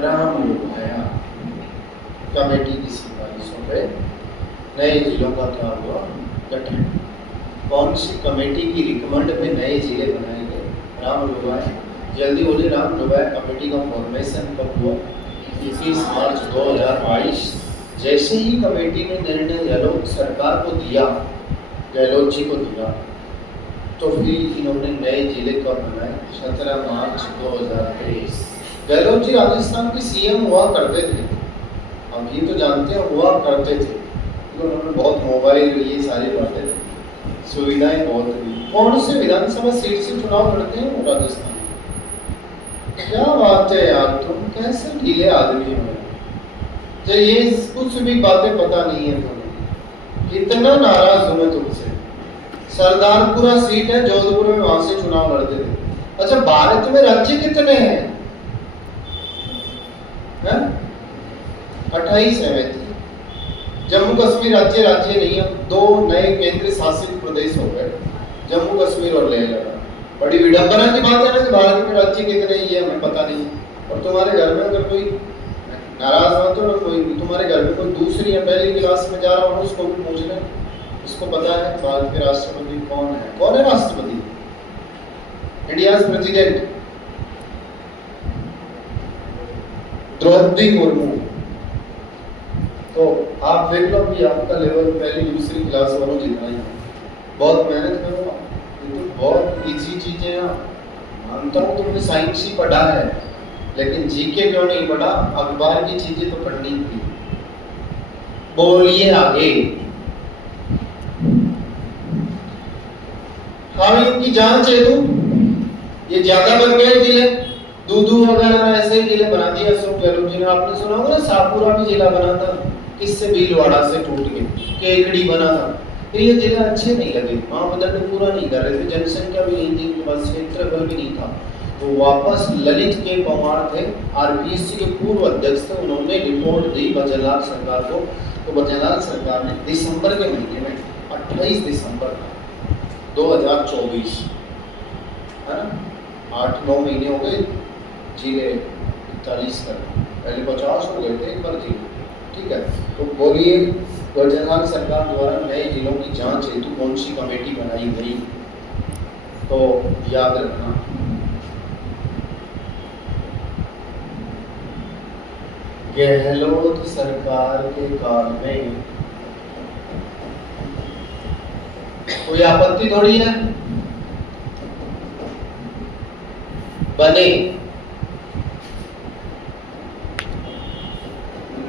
राम लुभाया कमेटी की सिफारिशों पे नए जिलों का क्या हुआ? गठन। कौन सी कमेटी की रिकमेंड पे नए जिले बनाए गए? राम लुभाया। जल्दी बोलिए, राम लुभाया कमेटी का फॉर्मेशन कब हुआ? 21 मार्च 2022। जैसे ही कमेटी ने निर्णय गहलोत सरकार को दिया, गहलोत जी को दिया, तो फिर इन्होंने नए जिले कब बनाए? 17 मार्च 2023। गहलोत जी राजस्थान के सीएम हुआ करते थे, हम ये तो जानते हैं, हुआ करते थे। उन्होंने बहुत मोबाइल ये सारी बातें थी, सुविधाएं बहुत थी। कौन से विधानसभा सीट से चुनाव लड़ते हैं राजस्थान? क्या बात है यार, तुम कैसे ढीले आदमी हो? तो ये कुछ भी बातें पता नहीं है तुम्हें। कितना नाराज हूं मैं तुमसे। सरदारपुरा सीट है जोधपुर में, वहां से चुनाव लड़ते थे। अच्छा, भारत में राज्य कितने हैं? 28 है। जम्मू कश्मीर राज्य नहीं है, 2 नए केंद्र शासित प्रदेश हो गए, जम्मू कश्मीर और लेह लद्दाख। बड़ी विडंबना की बात है ना कि भारत में राज्य कितने, ये हमें पता नहीं। और तुम्हारे घर में अगर कोई नाराज मत हो, कोई तुम्हारे घर में कोई दूसरी या पहली क्लास में जा रहा हो उसको भी पूछ लें, इसको पता है भारत के राष्ट्रपति कौन है। कौन है राष्ट्रपति? India president Draupadi Murmu. तो आप देख लो कि आपका लेवल पहली दूसरी क्लास वालों जितना ही, बहुत मेहनत करो, ये तो बहुत इजी चीजें हैं। मानता हूँ तुमने साइंस ही पढ़ा है, लेकिन जीके क्यों नहीं पढ़ा? अखबार की चीजें तो पढ़नी थी। बोलिए आगे। हाँ, इनकी जांच है तू, ये ज्यादा बन गए जिले, दूधू वगैरह ऐसे जिले बना दिया अशोक गहलोत जी ने। आपने सुना होगा ना सापुरा भी जिला बना था, किससे? भीलवाड़ा से टूट के, केकड़ी बना था। तो ये जिले अच्छे नहीं लगे, मापदंड पूरा नहीं कर रहे थे, जनसंख्या भी नहीं थी, क्षेत्रफल भी नहीं था। तो वापस ललित के परमार थे, आरपीएससी के पूर्व अध्यक्ष थे, उन्होंने रिपोर्ट दी बचनलाल सरकार को। तो बचनलाल सरकार ने दिसंबर के महीने में 28 दिसंबर 2024, है ना, 8-9 महीने हो गए, जिले 40 कर, पहले 50 हो गए थे एक बार जिले, ठीक है। तो बोलिए बचनलाल सरकार द्वारा नए जिलों की जांच हेतु कौन सी कमेटी बनाई गई? तो याद रखना, गहलोत सरकार के काल में। कोई आपत्ति थोड़ी है, बने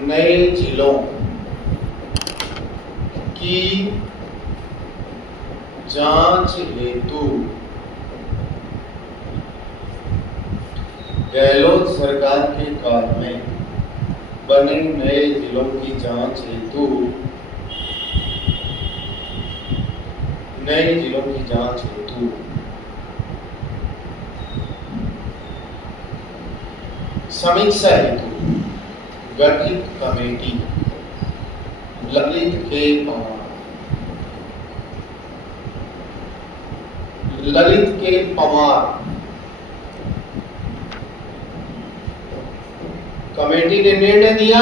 नए जिलों की जांच हेतु गहलोत सरकार के काल में बने नए जिलों की जांच हेतु नए जिलों की जांच हेतु समीक्षा हेतु गठित कमेटी ललित के परमार कमेटी ने निर्णय दिया,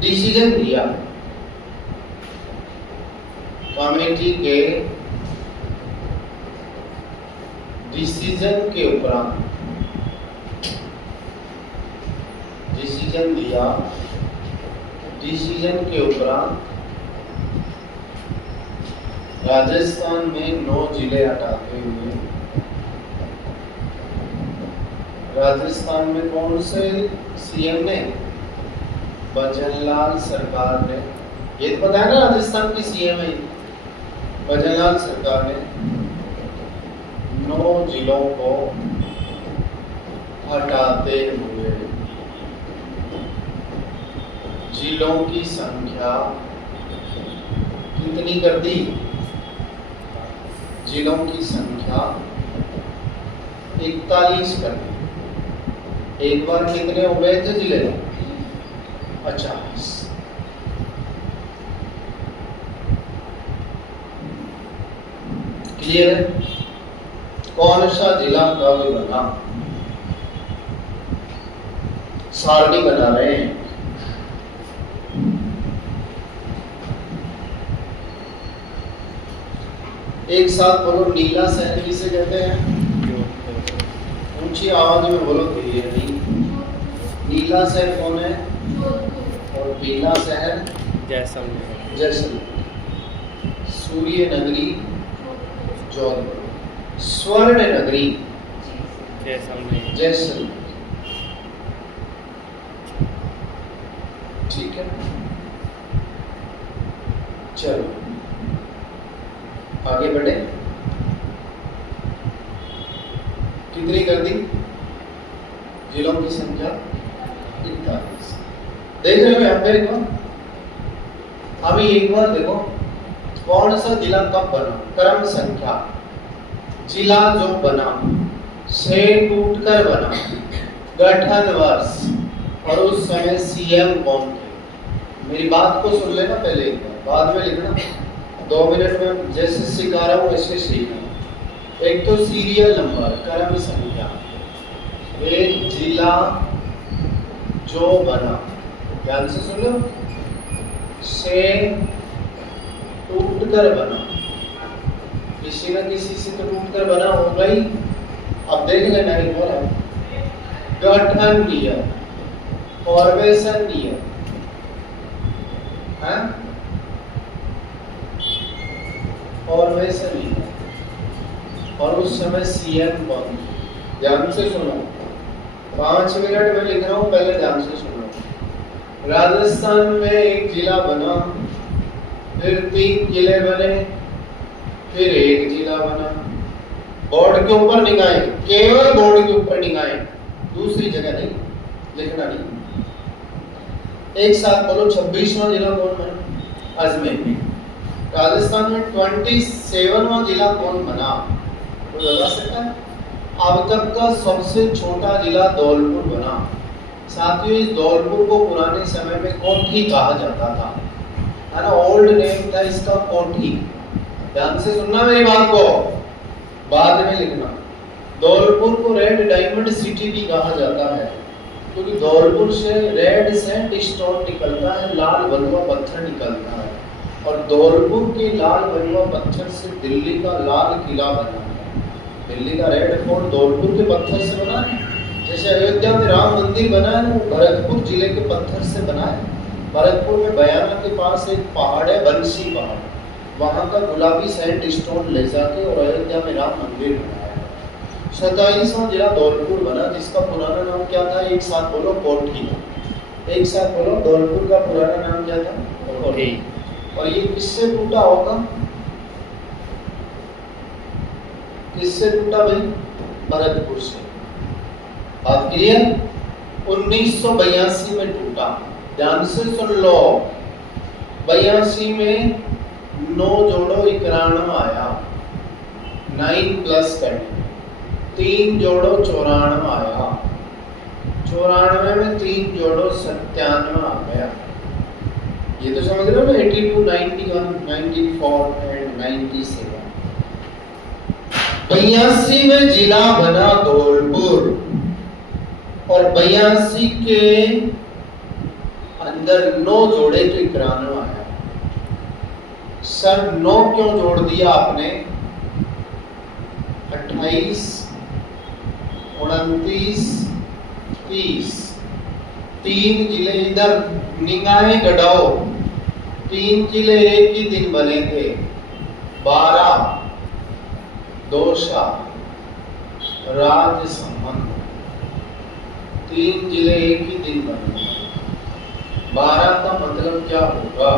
डिसीजन दिया। कमेटी के डिसीजन के उपरांत डिसीजन दिया, डिसीजन के उपरांत राजस्थान में 9 जिले हटाते हुए राजस्थान में कौन से सीएम ने? बचनलाल सरकार ने। ये तो पता है ना राजस्थान की सीएम है बचनलाल सरकार ने 9 जिलों को हटाते हुए जिलों की संख्या कितनी कर दी? जिलों की संख्या 41 कर दी। एक बार कितने हो गए थे जिले? 50। क्लियर है? कौन सा जिला कब बना? सारणी बना रहे हैं। एक साथ बोलो, नीला शहर किसे कहते हैं? ऊंची आवाज में बोलो धीरे नहीं। नीला शहर कौन है? और पीला शहर जैसलमेर। जैसलमेर। सूर्य नगरी जौनपुर। स्वर्ण नगरी जैसलमेर। जैसलमेर। ठीक है, चलो आगे बढ़े। कितनी कर दी? जिलों की संख्या 41। देख रहे हो यहाँ पे देखो, अभी एक बार देखो कौन सा जिला कब बना, क्रम संख्या, जिला जो बना से टूटकर बना, गठन वर्ष और उस समय सीएम कौन थे। मेरी बात को सुन लेना पहले, बाद में लिखना, 2 मिनट में जैसे सिखा रहा हूँ वैसे सीखना। एक तो सीरियल नंबर, क्रम संख्या, एक जिला जो बना, ध्यान से सुन लो, से टूटकर बना, किसी न किसी से तो टूटकर बना होगा ही। अब देख लेना एक बोला गठन किया, फॉर्मेशन किया, फॉर्मेशन किया, और उस समय सीएम बन। ध्यान से सुनो, 5 मिनट में लिख रहा हूं, पहले ध्यान से सुनो। राजस्थान में एक जिला बना, फिर 3 जिले बने, फिर 1 जिला बना। बोर्ड के ऊपर निगाहें, केवल बोर्ड के ऊपर निगाहें, दूसरी जगह नहीं, लिखना नहीं। एक साथ बोलो, 26वां जिला कौन बना? अजमेर। राजस्थान में 27वां जिला कौन बना? कोई बता सकता है? अब तक का सबसे छोटा जिला धौलपुर बना। साथियों, इस धौलपुर को पुराने समय में कोठी कहा जाता था, है ना, ओल्ड नेम था इसका कोठी। ध्यान से सुनना मेरी बात को, बाद में लिखना। धौलपुर को रेड डायमंड सिटी भी कहा जाता है, क्योंकि धौलपुर से रेड सैंडस्टोन निकलता है, लाल बलुआ पत्थर निकलता है, और धौलपुर के लाल बलुआ पत्थर से दिल्ली का लाल किला बना है। दिल्ली का रेड फोर्ट धौलपुर के पत्थर से बना है। जैसे अयोध्या में राम मंदिर बना है, वो भरतपुर जिले के पत्थर से बना है। भरतपुर में बयाना के पास एक पहाड़ है, बंसी पहाड़, वहां का गुलाबी सैंडस्टोन ले जाके और अयोध्या में राम मंदिर बनाया। 27वां जिला धौलपुर बना, जिसका पुराना नाम क्या था? एक साथ बोलो, कोठी। एक साथ बोलो, धौलपुर का पुराना नाम क्या था? कोठी। और ये किससे टूटा होगा? किससे टूटा भाई? भरतपुर से। बात क्लियर? 1982 में टूटा। ध्यान से सुन लो, 82 में 9 जोड़ो 91 आया, 9 प्लस कर, 3 जोड़ो 94 आया, 94 में 3 जोड़ो 97 आ गया। ये तो समझ रहे हो ना? 82, 91, 94 एंड 97। 82 में जिला बना धौलपुर, और 82 के अंदर 9 जोड़े तो 91 आया। सर 9 क्यों जोड़ दिया आपने? 28, 29, 30, 3 जिले इधर निगाहें गड़ाओ, 3 जिले एक ही दिन बने थे, 12 दोषा राजसमंद, 3 जिले एक ही दिन बने। 12 का मतलब क्या होगा?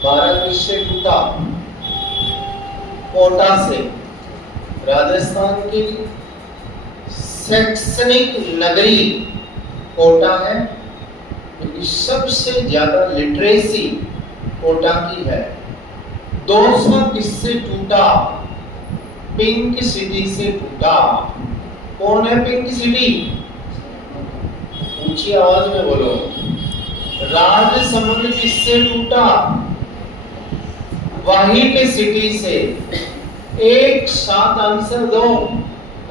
12 किससे टूटा? कोटा से। राजस्थान की शैक्षणिक नगरी कोटा है, क्योंकि सबसे ज्यादा लिटरेसी कोटा की है। 200 किससे टूटा? पिंक सिटी से टूटा। कौन है पिंक सिटी? ऊंची आवाज में बोलो। राजसमंद किससे टूटा? व्हाइट सिटी से। एक साथ आंसर दो,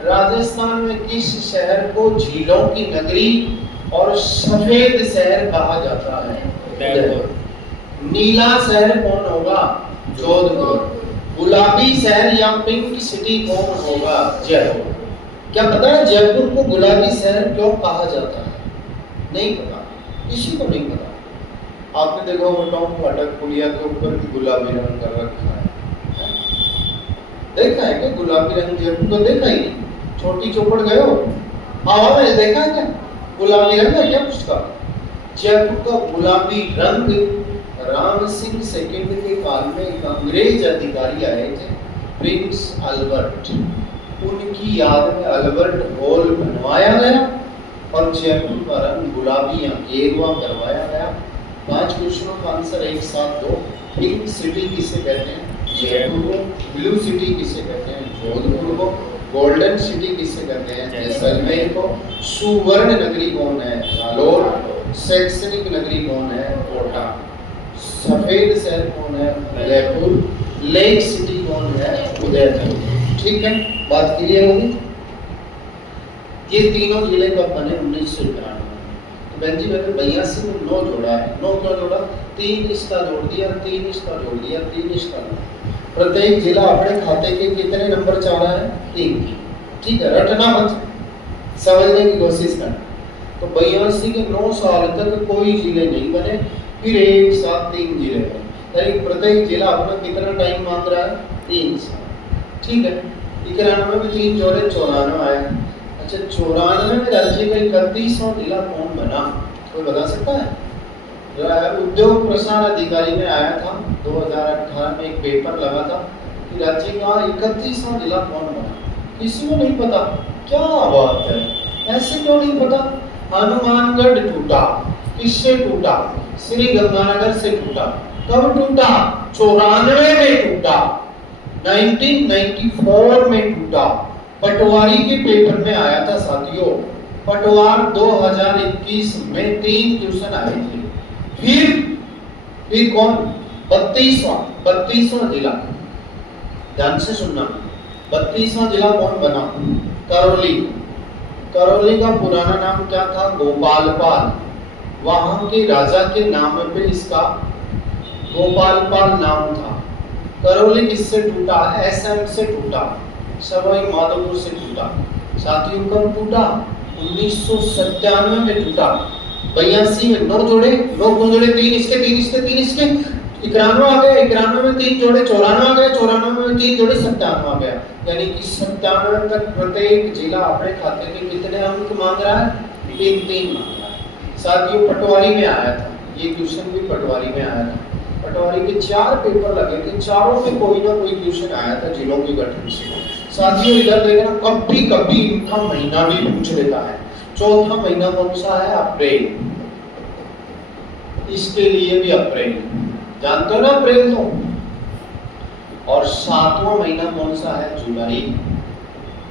राजस्थान में किस शहर को झीलों की नगरी और सफेद शहर कहा जाता है? नीला शहर कौन होगा? जोधपुर। गुलाबी शहर या पिंक सिटी कौन होगा? जयपुर। क्या पता है जयपुर को गुलाबी शहर क्यों कहा जाता है? नहीं पता, किसी को नहीं पता। आपने देखा वो टॉम फाटक पुलिया के ऊपर भी गुलाबी रंग कर रखा है, देखा है क्या? गुलाबी रंग जयपुर को देखा ही नहीं। छोटी चौपड़ गए हो, हवा में देखा है क्या? गुलाबी रंग है क्या उसका? जयपुर का गुलाबी रंग राम सिंह सेकंड के काल में एक अंग्रेज अधिकारी आए थे, प्रिंस अल्बर्ट, उनकी याद में अल्बर्ट हॉल बनवाया गया और जयपुर का रंग गुलाबी या गेरुआ करवाया गया। 5 क्वेश्चनों का आंसर एक साथ दो। पिंक सिटी किसे कहते हैं? जयपुर को। ब्लू सिटी किसे कहते हैं? जोधपुर को। गोल्डन सिटी किसे कहते हैं? जैसलमेर को। सुवर्ण नगरी कौन है? जालोर। शैक्षणिक नगरी कौन है? कोटा। सफेद शहर कौन है? उदयपुर। लेक सिटी कौन है? उदयपुर। ठीक है, बात क्लियर होगी? ये तीनों जिले कब बने? 1991। बहन जी मैंने 82 में 9 जोड़ा है। 9 क्यों जोड़ा? 3 इसका जोड़ दिया, 3 इसका जोड़ दिया, 3 इसका जोड़ दिया। प्रत्येक जिला अपने खाते के कितने नंबर चाह रहा है? 3। ठीक है, रटना मत, समझने की कोशिश करना। तो 82 के 9 साल तक कोई जिले नहीं बने, फिर एक साथ 3 जिले बने, यानी प्रत्येक जिला अपना कितना टाइम मांग रहा है? 3 साल। ठीक है, 91 में 3 जोड़े 94 आया। अच्छा, 94 में राज्य का 31वां जिला कौन बना? कोई बता सकता है? उद्योग प्रसार अधिकारी में आया था 2018 में, एक पेपर लगा था कि राज्य का 31वां जिला कौन बना। किसी को नहीं पता। क्या बात है, ऐसे क्यों नहीं पता? हनुमानगढ़ टूटा, किससे टूटा? श्री गंगानगर से टूटा। कब टूटा? 94 में टूटा, 1994 में टूटा। पटवारी के पेपर में आया था साथियों, पटवार 2021 में 3 क्वेश्चन आए थे। फिर कौन? 32वां जिला, ध्यान से सुनना, 32वां जिला कौन बना? करौली। करौली का पुराना नाम क्या था? गोपालपाल। वहां के राजा के नाम पे इसका गोपालपाल नाम था। करौली किससे टूटा? एसएम से टूटा, सवाई माधोपुर से टूटा। साथियों कब टूटा? 1997 में टूटा। 82 में 9 जोड़े, 9 को जोड़े 3 इसके, 3 इसके, 3 इसके, 91 आ गया। 91 में 3 जोड़े 94 आ गया, 94 में 3 जोड़े 97 आ गया। यानी कि 97 तक प्रत्येक जिला अपने खाते के कितने अंक मांग रहा है? 3 मांग रहा है। साथियों पटवारी में आया था, ये क्वेश्चन भी पटवारी में आया था। पटवारी के 4 पेपर लगे थे, चारों में कोई ना कोई क्वेश्चन आया था जिलों के गठन से। साथियों इधर देखना, कभी इनका महीना भी पूछ लेता है। चौथा महीना कौन सा है? अप्रैल। इसके लिए भी अप्रैल, जानते हो ना अप्रैल तो। और 7वां महीना कौन सा है? जुलाई।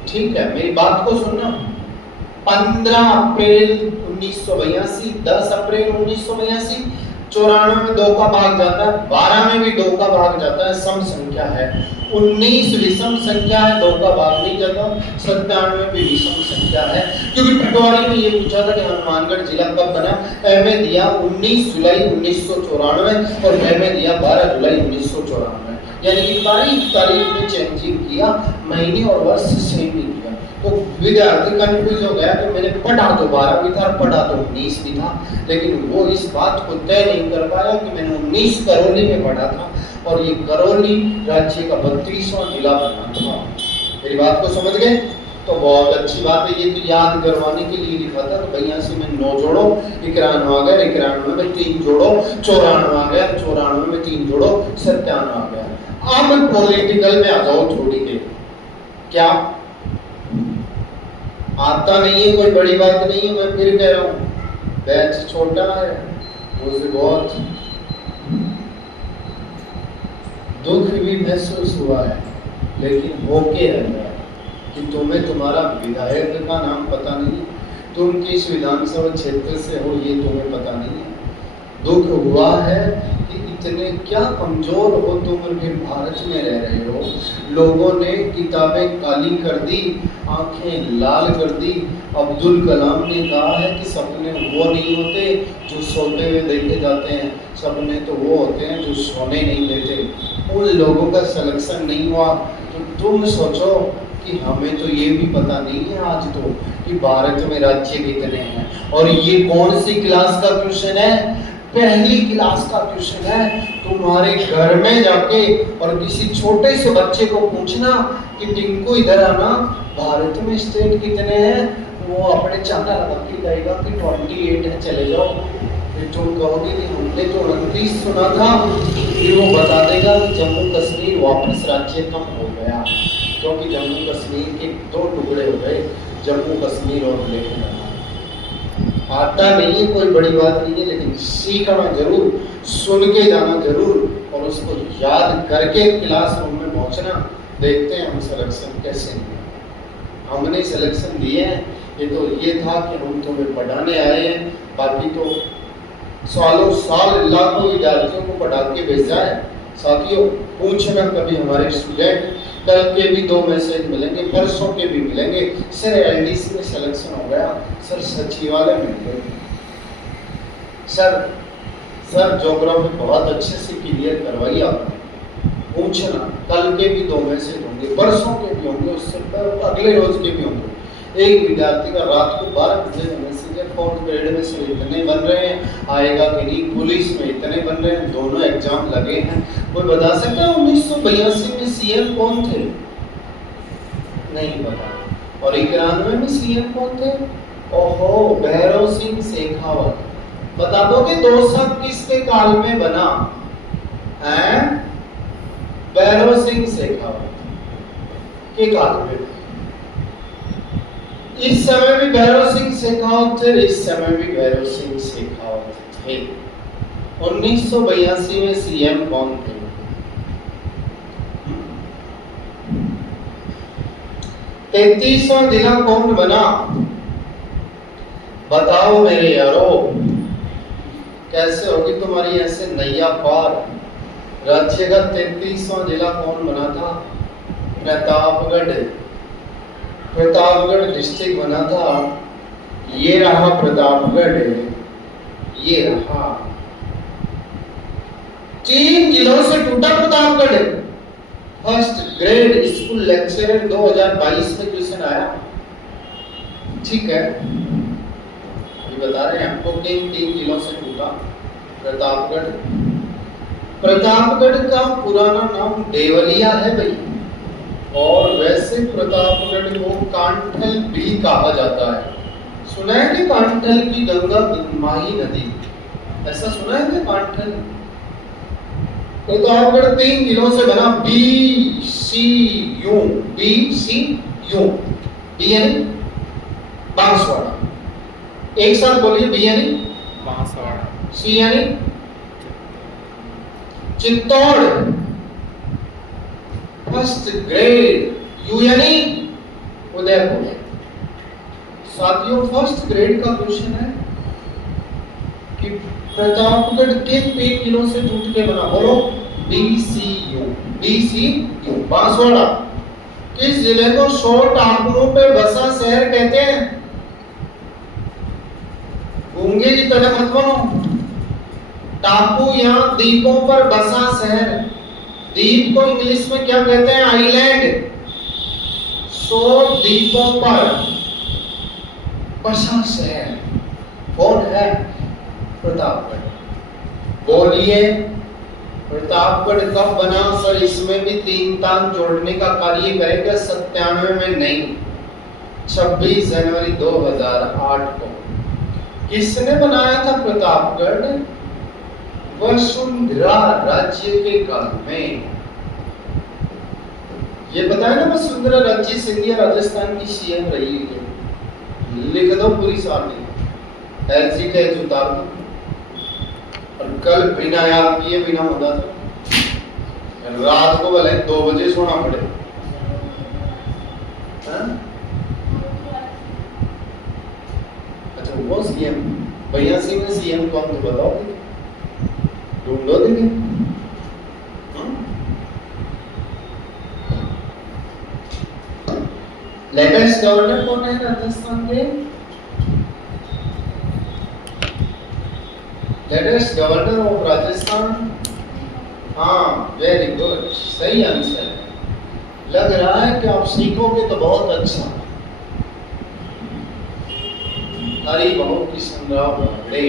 ठीक है, मेरी बात को सुनना। 15 अप्रैल 1982, 10 अप्रैल 1982, 94 में 2 का भाग जाता है, 12 में भी 2 का भाग जाता है, सम संख्या है। 19 विषम संख्या है, 2 का भाग नहीं जाता। 97 में भी विषम संख्या है, क्योंकि पटवारी ने ये पूछा था कि हनुमानगढ़ जिला कब बना। ए में दिया 19 जुलाई 1994 और बी में दिया 12 जुलाई 1994, यानी कि तारीख में चेंजिंग किया, महीने और वर्ष सेम नहीं किया। तो विद्यार्थी कंफ्यूज हो गया कि मैंने पढ़ा तो 12 भी था, पढ़ा तो 19 भी था, लेकिन वो इस बात को तय नहीं कर पाया कि मैंने 19 करौली में पढ़ा था और ये करौली राज्य का 32वां जिला बना था। मेरी बात को समझ गए? तो बहुत अच्छी बात है। ये तो याद करवाने के लिए लिखा था। तो 82 में 9 जोड़ो, 91 आ गया, 91 में 3 जोड़ो, 94 आ गया, 94 में 3 जोड़ो, 97 आ गया। अब पॉलिटिकल में आ जाओ थोड़ी देर। क्या आता नहीं है? कोई बड़ी बात नहीं है, मैं फिर कह रहा हूँ, बैच छोटा है, मुझे बहुत दुख भी महसूस हुआ है, लेकिन होके रह गया कि तुम्हें तुम्हारा विधायक का नाम पता नहीं है, तुम किस विधानसभा क्षेत्र से हो ये तुम्हें पता नहीं है। दुख हुआ है कि इतने क्या कमजोर हो तुम, फिर भारत में रह रहे हो। लोगों ने किताबें काली कर दी, आंखें लाल कर दी। अब्दुल कलाम ने कहा है कि सपने वो नहीं होते जो सोते हुए देखे जाते हैं, सपने तो वो होते हैं जो सोने नहीं देते। उन लोगों का सिलेक्शन नहीं हुआ, तो तुम सोचो कि हमें तो ये भी पता नहीं है आज तो कि भारत में राज्य कितने हैं। और ये कौन सी क्लास का क्वेश्चन है? पहली क्लास का क्वेश्चन है। तुम्हारे घर में जाके और किसी छोटे से बच्चे को पूछना कि टिंकू इधर आना, भारत में स्टेट कितने हैं, वो अपने चांदा लगा के जाएगा कि 28 है, चले जाओ। फिर तुम कहोगे कि हमने तो 29 सुना था, फिर वो बता देगा कि जम्मू कश्मीर वापस राज्य कम हो गया, क्योंकि जम्मू कश्मीर के 2 टुकड़े हो गए, जम्मू कश्मीर और लेह। आता नहीं है, कोई बड़ी बात नहीं है, लेकिन सीखना जरूर, सुन के जाना जरूर और उसको याद करके क्लासरूम में पहुंचना। देखते हैं हम सिलेक्शन कैसे दिया। हमने सिलेक्शन दिए हैं, ये तो ये था कि हम तुम्हें पढ़ाने आए हैं, बाकी तो सालों साल लाखों विद्यार्थियों को पढ़ा के भेजा है। साथियों पूछना कभी हमारे स्टूडेंट, कल के भी 2 मैसेज मिलेंगे, परसों के भी मिलेंगे। सर एलडीसी में सिलेक्शन हो गया, सर सचिवालय में गए, सर सर ज्योग्राफी बहुत अच्छे से क्लियर करवाई आपने। पूछना, कल के भी 2 मैसेज होंगे, परसों के भी होंगे, उससे अगले रोज के भी होंगे। एक विद्यार्थी का रात को 12 बजे का मैसेज है, 4th ग्रेड में से इतने बन रहे हैं, आएगा कि नहीं, पुलिस में इतने बन रहे हैं, दोनों एग्जाम लगे हैं। कोई बता सकता है 1982 में सीएम कौन थे? नहीं पता। और 91 में सीएम कौन थे? ओहो, भैरव सिंह शेखावत। बता दो कि 2 शब्द किसके काल में बना है? भैरव सिंह शेखावत के काल में। इस समय भी भैरव सिंह शेखावत थे, इस समय भी भैरव सिंह शेखावत थे। 1982 में सीएम कौन थे? तैतीसवां जिला कौन बना? बताओ मेरे यारो, कैसे होगी तुम्हारी ऐसे नैया पार? राज्य का 33वां जिला कौन बना था? प्रतापगढ़। प्रतापगढ़ डिस्ट्रिक्ट बना था। ये रहा प्रतापगढ़, ये रहा। 3 जिलों से टूटा Pratapgarh. First grade school lecturer 2022 में क्वेश्चन आया। ठीक है, ये बता रहे हैं आपको किन 3 जिलों से टूटा प्रतापगढ़। प्रतापगढ़ का पुराना नाम देवलिया है भाई, और वैसे प्रतापगढ़ को कांठल भी कहा जाता है। सुना है कि कांठल की गंगा माही नदी, ऐसा सुना है कि कांठल? प्रतापगढ़ 3 जिलों से बना। BCU, BCU, बी यानी बांसवाड़ा। एक साथ बोलिए, बी यानी बांसवाड़ा, सी यानी चित्तौड़। फर्स्ट ग्रेड, यू यानी उदयपुर। साथियों, फर्स्ट ग्रेड का क्वेश्चन है कि प्रतापगढ़ के 3 जिलों से टूट के बना। बोलो, BCU, BCU, बांसवाड़ा। किस जिले को 100 टापुओं पे बसा शहर कहते हैं? गूंगे की तरह मत बनो। टापू या द्वीपों पर बसा शहर। द्वीप को इंग्लिश में क्या कहते हैं? आइलैंड। 100 द्वीपों पर बसा शहर कौन है? प्रतापगढ़। बोलिए, प्रतापगढ़ कब बना? सर इसमें भी 3 तान जोड़ने का कार्य करेगा। 97 में नहीं, 26 जनवरी 2008 को। किसने बनाया था प्रतापगढ़? वसुंधरा राज्य के काल में। ये बताया ना, वसुंधरा राज्य सिंधिया राजस्थान की सीएम रही है। लिख दो पूरी सामने, एलसी टैक्स उतार दो। और कल बिना याद किए बिना होता था, रात को भले 2 बजे सोना पड़े। अच्छा, वो सीएम 82 में सीएम कौन थे बताओ? ढूंढो दीदी। लेटेस्ट गवर्नर कौन है राजस्थान के? लेटेस्ट गवर्नर ऑफ राजस्थान, हाँ वेरी गुड, सही आंसर है। लग रहा है कि आप सीखोगे तो बहुत अच्छा। हरि बहु किशनराव भांगड़े।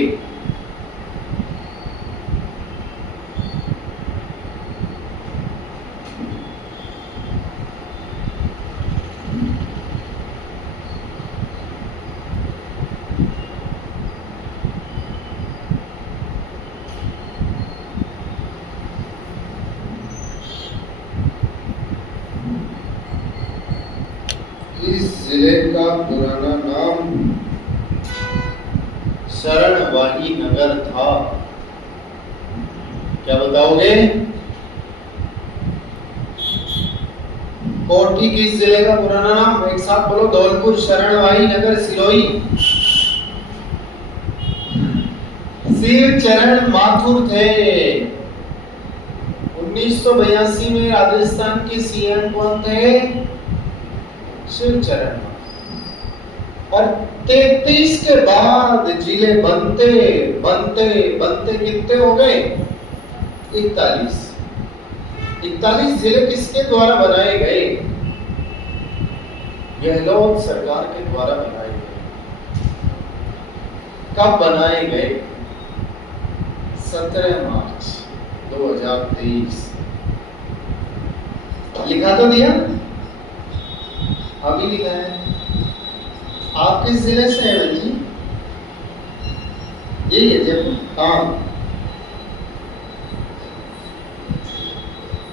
इस जिले का पुराना नाम शरणवाही नगर था। क्या बताओगे? कोठी किस जिले का पुराना नाम? एक साथ बोलो, धौलपुर, शरणवाही नगर, सिरोही। शिव चरण माथुर थे। 1982 में राजस्थान के सीएम कौन थे? शिव चरण। और 33 के बाद जिले बनते बनते बनते कितने हो गए? 41 जिले किसके द्वारा बनाए गए? गहलोत सरकार के द्वारा बनाए गए। कब बनाए गए? 17 मार्च 2023। लिखा तो दिया, अभी लिखा है। आप किस जिले से हैं बच्ची? यही है जयपुर। हाँ,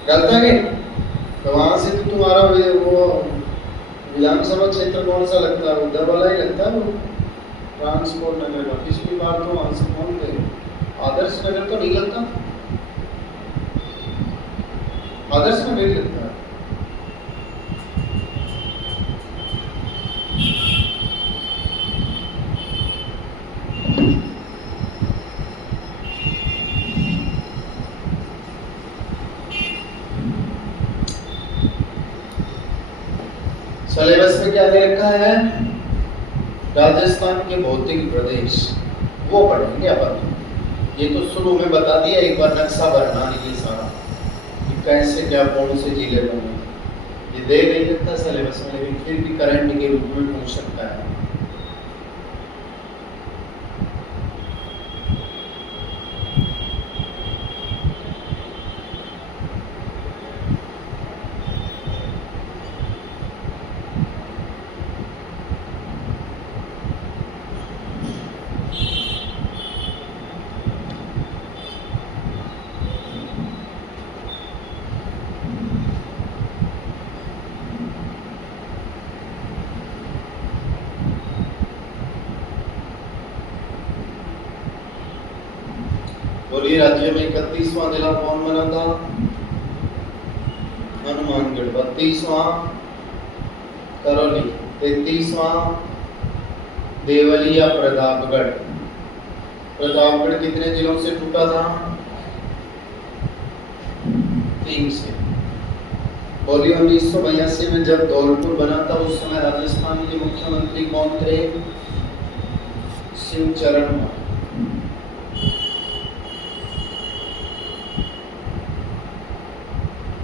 गलत है। तो वहां से तो तुम्हारा वो विधानसभा क्षेत्र कौन सा लगता है? उधर वाला ही लगता है वो, ट्रांसपोर्ट नगर का। पिछली बार तो वहां से कौन थे? आदर्श नगर तो नहीं लगता, आदर्श नगर ही लगता है। सिलेबस में क्या दे रखा है? राजस्थान के भौतिक प्रदेश, वो पढ़ेंगे अपन। ये तो शुरू में बता दिया, एक बार नक्शा बनाना नहीं सारा कि कैसे क्या कौन से जिले बने। ये दे नहीं रखता सिलेबस में, लेकिन फिर भी करंट के रूप में पूछ सकता है। बोलिए, राज्य में 31वां जिला कौन बना था? हनुमानगढ़। 32वां करौली। 33वां देवली या प्रतापगढ़। प्रतापगढ़ कितने जिलों से टूटा था? 3 से। बोलिए, 1982 में जब धौलपुर बना था उस समय राजस्थान के मुख्यमंत्री कौन थे? शिवचरण मान।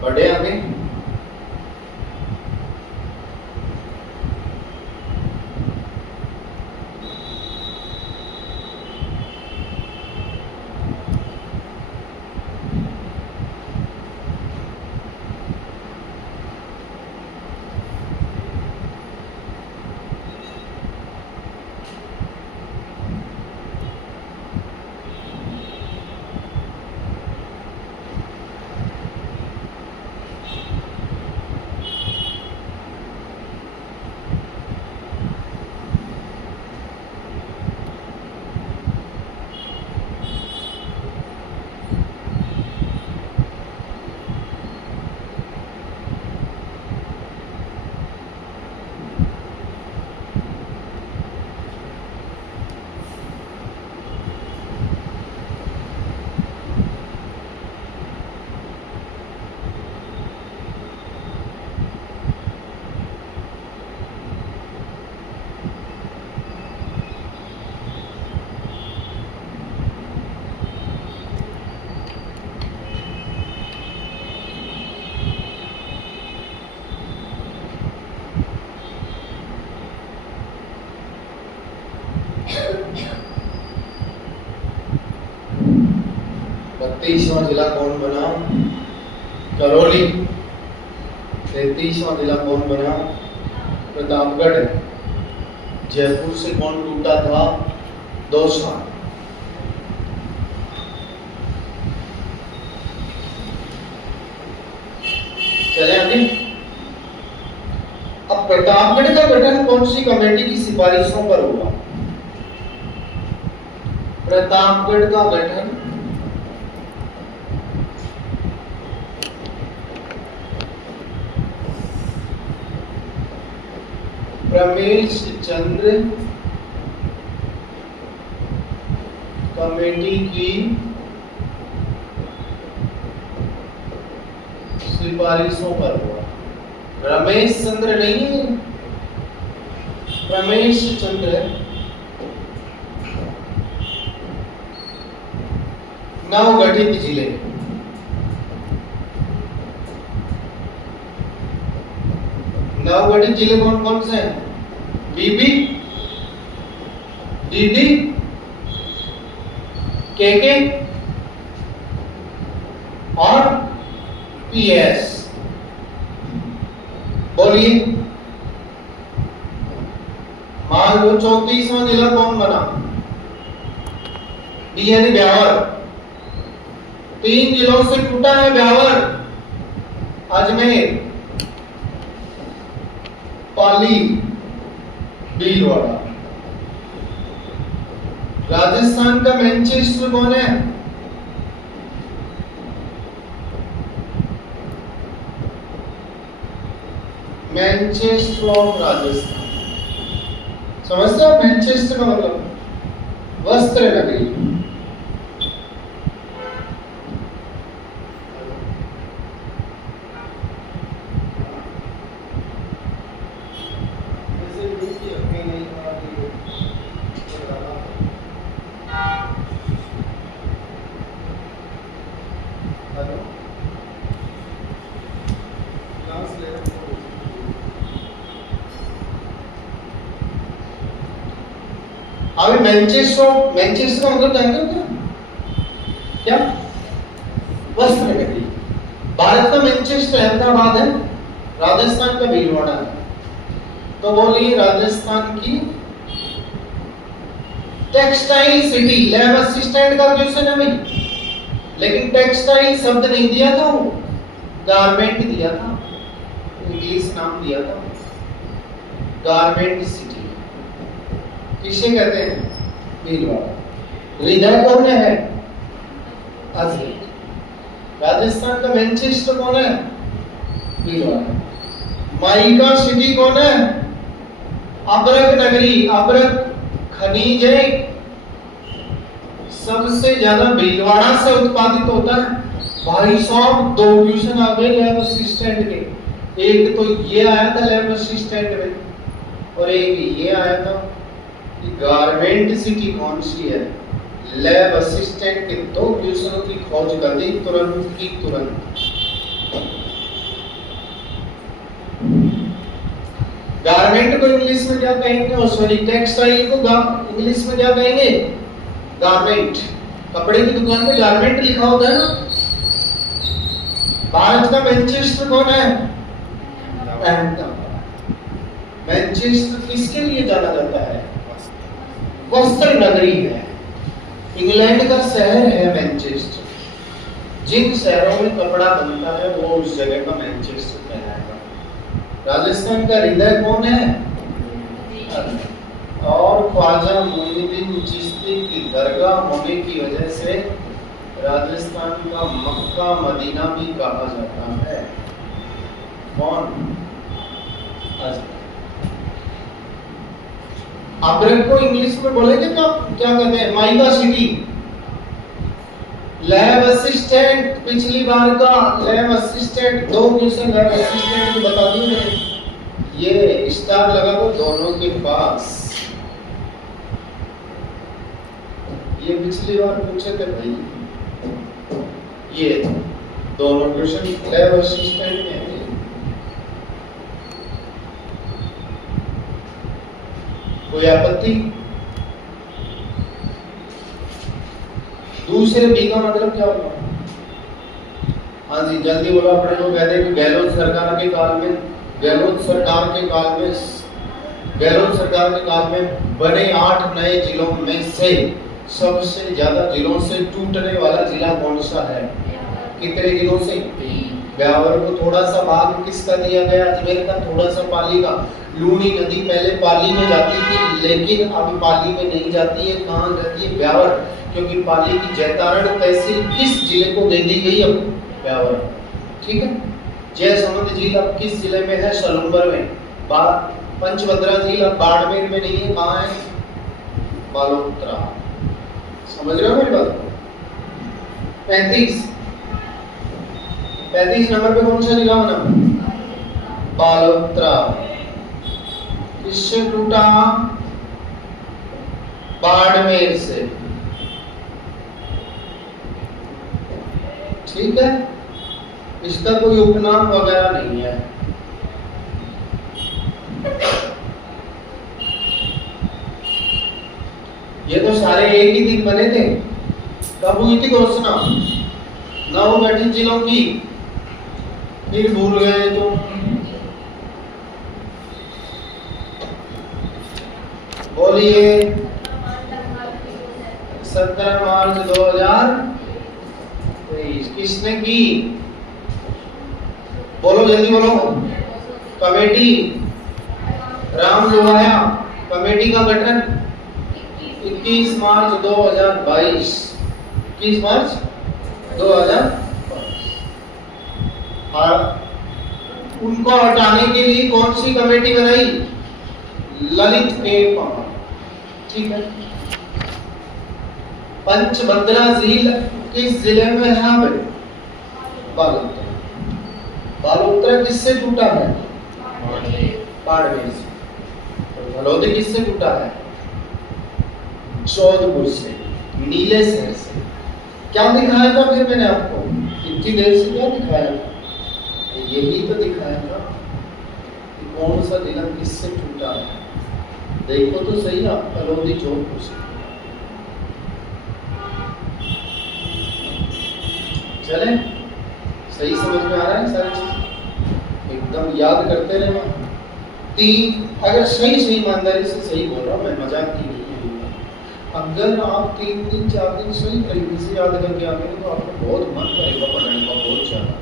पढ़े आगे? तीसवां जिला कौन बना? करौली। 33वां जिला कौन बना? प्रतापगढ़। जयपुर से कौन टूटा था? दौसा। चले आगे। अब प्रतापगढ़ का गठन कौन सी कमेटी की सिफारिशों पर हुआ? प्रतापगढ़ का गठन रमेश चंद्र कमेटी की सिफारिशों पर हुआ। रमेश चंद्र नहीं है, रमेश चंद्र नवगठित जिले। नवगठित जिले कौन कौन से हैं? बीबी, डीडी, केके और पीएस। बोलिए, मान लो 34वां जिला कौन बना? बी यानी ब्यावर। 3 जिलों से टूटा है ब्यावर, अजमेर, पाली, भीलवाड़ा। राजस्थान का मैनचेस्टर कौन है? Manchester of Rajasthan. समझते हो मैनचेस्टर का मतलब? वस्त्र नगरी। अभी मैनचेस्टर का मतलब जानते हो क्या? वस्त्र नगरी। भारत का मैनचेस्टर अहमदाबाद है, राजस्थान का भीलवाड़ा है। तो बोलिए राजस्थान की टेक्सटाइल सिटी। लैब असिस्टेंट का क्वेश्चन है भाई, लेकिन टेक्सटाइल शब्द नहीं दिया था, वो गारमेंट दिया था, इंग्लिश नाम दिया था, गारमेंट सिटी। किसे कहते हैं? भीलवाड़ा। हृदय कौन है? अजमेर। राजस्थान का मैनचेस्टर कौन है? भीलवाड़ा। माइका सिटी कौन है? अब्रक नगरी। अब्रक खनिज सबसे ज्यादा भीलवाड़ा से उत्पादित होता है। भाई साहब 2 क्वेश्चन आ गए लैब असिस्टेंट के। एक तो ये आया था लैब असिस्टेंट में, और एक ये आया था कि गारमेंट सिटी कौन सी है। लैब असिस्टेंट के 2 क्वेश्चनों की खोज कर दी तुरंत की तुरंत। गारमेंट को इंग्लिश में क्या कहेंगे? और सॉरी, टेक्सटाइल को इंग्लिश में क्या कहेंगे? गारमेंट। कपड़े की दुकान में गारमेंट लिखा होता है ना। भारत का मैनचेस्टर कौन है? अहमदाबाद। मैनचेस्टर किसके लिए जाना जाता है? वस्त्र नगरी है। इंग्लैंड का शहर है मैनचेस्टर। जिन शहरों में कपड़ा बनता है वो उस जगह का मैनचेस्टर कहलाएगा। राजस्थान का हृदय कौन है? और ख्वाजा मोइनुद्दीन चिश्ती की दरगाह होने की वजह से राजस्थान का मक्का मदीना भी कहा जाता है। कौन? अब्रक को इंग्लिश में बोलेंगे तो क्या कहते हैं? Mica city. लैब असिस्टेंट पिछली बार का lab assistant 2 question lab assistant को बता दी मैंने। ये स्टार लगा दो दोनों के पास। ये पिछली बार पूछे थे भाई, ये दोनों क्वेश्चन लैब असिस्टेंट में है। कोई आपत्ति? दूसरे बी का मतलब क्या होगा? हाँ जी जल्दी बोलो। अपने को कहते हैं कि गहलोत सरकार के काल में बने 8 नए जिलों में से सबसे ज्यादा जिलों से टूटने वाला जिला कौन सा है? कितने जिलों से? ब्यावर को थोड़ा सा भाग किसका दिया गया? अजमेर का, थोड़ा सा पाली का। लूनी नदी पहले पाली में जाती थी, लेकिन अब पाली में नहीं जाती है। कहाँ जाती है? ब्यावर। क्योंकि पाली की जैतारण तहसील किस जिले को दे दी गई? अब ब्यावर। ठीक है। जयसमंद झील अब किस जिले में है? सलूंबर में। पंचभद्रा झील अब बाड़मेर में नहीं है, कहाँ है? बालोतरा। समझ रहे हो मेरी बात? 35 नंबर पे कौन सा जिला बना? बालोतरा। किससे टूटा? बाड़मेर से। ठीक है, इसका कोई उपनाम वगैरह नहीं है। ये तो सारे एक ही दिन बने थे। कब हुई थी घोषणा? 9 गठित जिलों की। फिर भूल गए तुम। बोलिए। 17 मार्च 2023। किसने की? बोलो जल्दी बोलो। कमेटी। राम लोहाया। कमेटी का गठन 21 मार्च 2022। 21 मार्च 2022। और उनको हटाने के लिए कौन सी कमेटी बनाई? ललित के पवार। ठीक है। पंचभद्रा झील किस जिले में है? बालोतरा। बालोतरा किससे टूटा है? बाड़मेर से। झलोदी किससे टूटा है? जोधपुर से, नीले शहर से। क्या दिखाया था फिर मैंने आपको? इतनी देर से क्या दिखाया था? यही तो दिखाया था कि कौन सा जिला किससे टूटा है। देखो तो सही आप, कलौदी जोधपुर से। चले, सही समझ में आ रहा है सारी चीज? एकदम याद करते रहना। अगर सही ईमानदारी से सही बोल रहा हूँ मैं, मजाक की नहीं है। अगर आप 3 दिन 4 दिन सही तरीके से याद करके आगे तो आपको बहुत मन करेगा पढ़ने का, बहुत ज्यादा।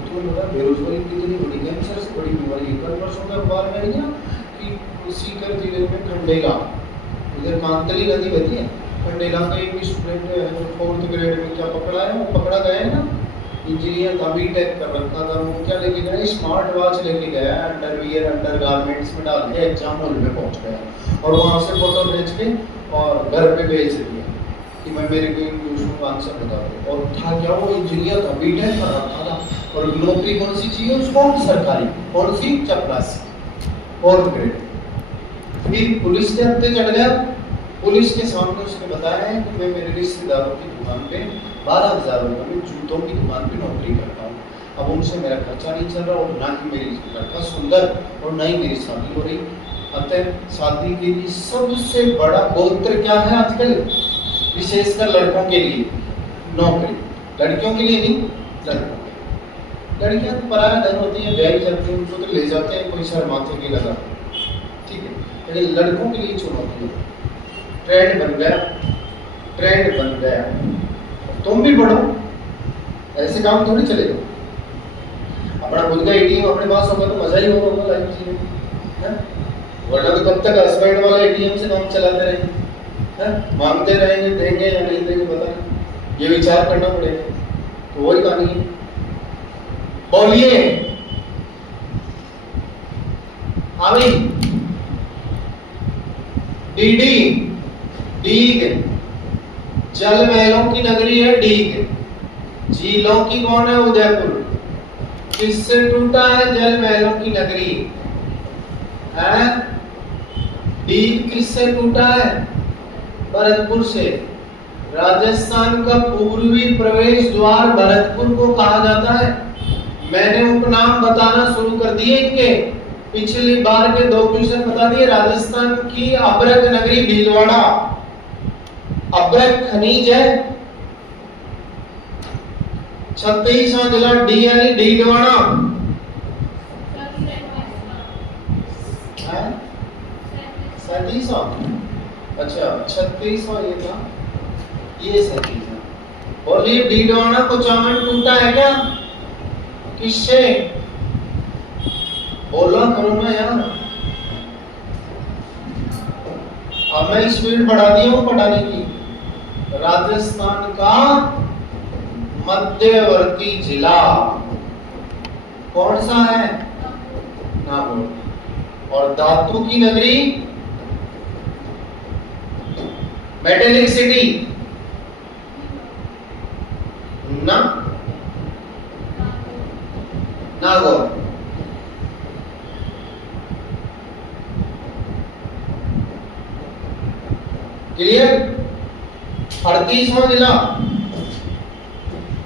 तो बोला बेरोजगारी कितनी बड़ी कैंसर से बड़ी बीमारी। कल परसों का अखबार में आई ना कि सीकर जिले में खंडेला, इधर कांतली नदी बहती है, खंडेला का एक स्टूडेंट 4th ग्रेड में क्या पकड़ा है, वो पकड़ा गया है ना, इंजीनियर था, बीटेक कर रखा था। वो क्या लेके गया? स्मार्ट वॉच लेके गया, अंडरवियर अंडर गारमेंट्स में डाल के एग्जाम हॉल में पहुंच गया और वहां से फोटो भेज के और घर पे भेज दिया कि मैं मेरे को क्वेश्चन का आंसर बता दो। और था क्या? वो इंजीनियर था, बीटेक कर रखा था। और नौकरी कौन सी चाहिए उसको? सरकारी। कौन सी? चपरासी, 4th ग्रेड। फिर पुलिस के हत्थे चढ़ गया। पुलिस के सामने उसने बताया है कि मैं मेरे रिश्तेदारों की दुकान पे 12,000 रुपये में जूतों की दुकान पे नौकरी करता हूँ। अब उनसे मेरा खर्चा नहीं चल रहा और ना ही मेरी लड़का सुंदर और ना ही मेरी शादी हो रही। अतः शादी के लिए सबसे बड़ा गोत्र क्या है आजकल, विशेषकर लड़कों के लिए? नौकरी। लड़कियों के लिए नहीं, लड़कों। लड़कियां तो पराया धन होती है, ब्याह जाती है, उनको तो ले जाते हैं कोई सर माथे के लगा। ठीक है, लेकिन लड़कों के लिए चुनौती है। ट्रेंड बन गया, ट्रेंड बन गया। तुम भी पढ़ो, ऐसे काम थोड़ी चलेगा। अपना खुद का एटीएम अपने पास होगा तो मजा ही होगा लाइफ जीने में, वरना तो कब तक हस्बैंड वाला एटीएम से काम चलाते रहेंगे, मांगते रहेंगे, देंगे या नहीं देंगे पता नहीं, ये विचार करना पड़ेगा। तो वही कहानी है। बोलिए। हाँ भाई। डीडी, डीग जल महलों की नगरी है डीग। झीलों की कौन है? उदयपुर। किससे टूटा है जल महलों की नगरी? है डीग किससे टूटा है? भरतपुर से। राजस्थान का पूर्वी प्रवेश द्वार भरतपुर को कहा जाता है। मैंने उपनाम बताना शुरू कर दिए इनके। पिछली बार के 2 क्वेश्चन बता दिए। राजस्थान की अब्रक नगरी भीलवाड़ा। अब्रक खनिज है। 36वां जिला डीएल भीलवाड़ा। 37वां? अच्छा 36वां ये था, ये 37वां। बोलिए भीलवाड़ा को चावल टूटा है क्या? किससे? बोला करो ना यार। अब मैं स्पीड बढ़ा दी हूँ पढ़ाने की। राजस्थान का मध्यवर्ती जिला कौन सा है? नागौर। और धातु की नगरी मेटेलिक सिटी ना, नागौर। क्लियर? 38वां जिला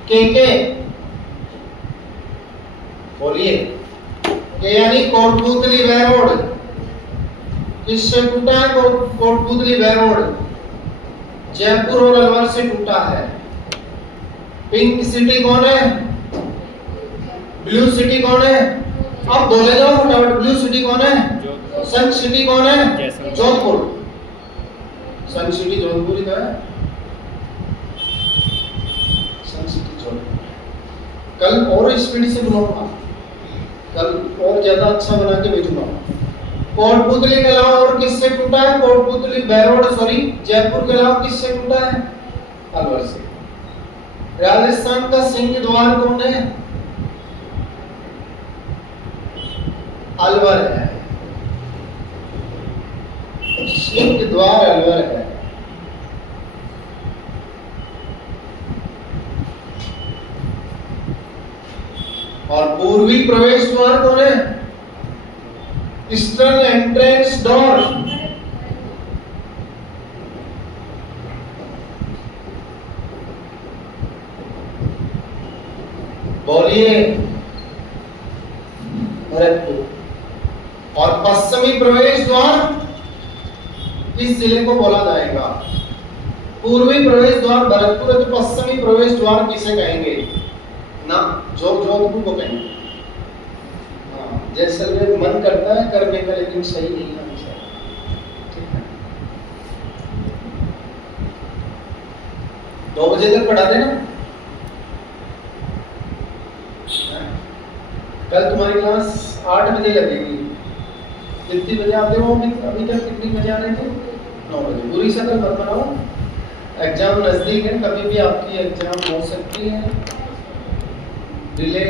के बोलिए के यानी कोटपुतली वे रोड। किससे टूटा है? कोटपुतली वे रोड जयपुर और अलवर से टूटा है। पिंक सिटी कौन है? ब्लू सिटी कौन है? अब बोले जाओ फटाफट। ब्लू सिटी कौन है? सन सिटी कौन है? जोधपुर। सन सिटी जोधपुर ही तो है। सन सिटी जोधपुर। कल और स्पीड से बनाऊंगा, कल और ज्यादा अच्छा बना के भेजूंगा। कोटपुतली के अलावा और किससे टूटा है? कोटपुतली बैरोड सॉरी जयपुर के अलावा किससे टूटा है? अलवर से। राजस्थान का सिंह द्वार कौन है? अलवर है। सिंह द्वार अलवर है। और पूर्वी प्रवेश द्वार कौन है? Eastern entrance door. बोलिए भरतपुर। और पश्चिमी प्रवेश द्वार इस जिले को बोला जाएगा। पूर्वी प्रवेश द्वार भरतपुर है तो पश्चिमी प्रवेश द्वार किसे कहेंगे? ना जोधपुर को कहेंगे। हाँ, जैसलमेर मन करता है करने का लेकिन सही नहीं है आंसर। ठीक है, 2 बजे तक पढ़ा देना। कल तुम्हारी क्लास 8 बजे लगेगी। कितनी बजे आते हो? अभी तक कितनी बजे आ रहे थे? 9 बजे। बुरी शक्ल मत बनाओ, एग्जाम नजदीक है, कभी भी आपकी एग्जाम हो सकती है। डिले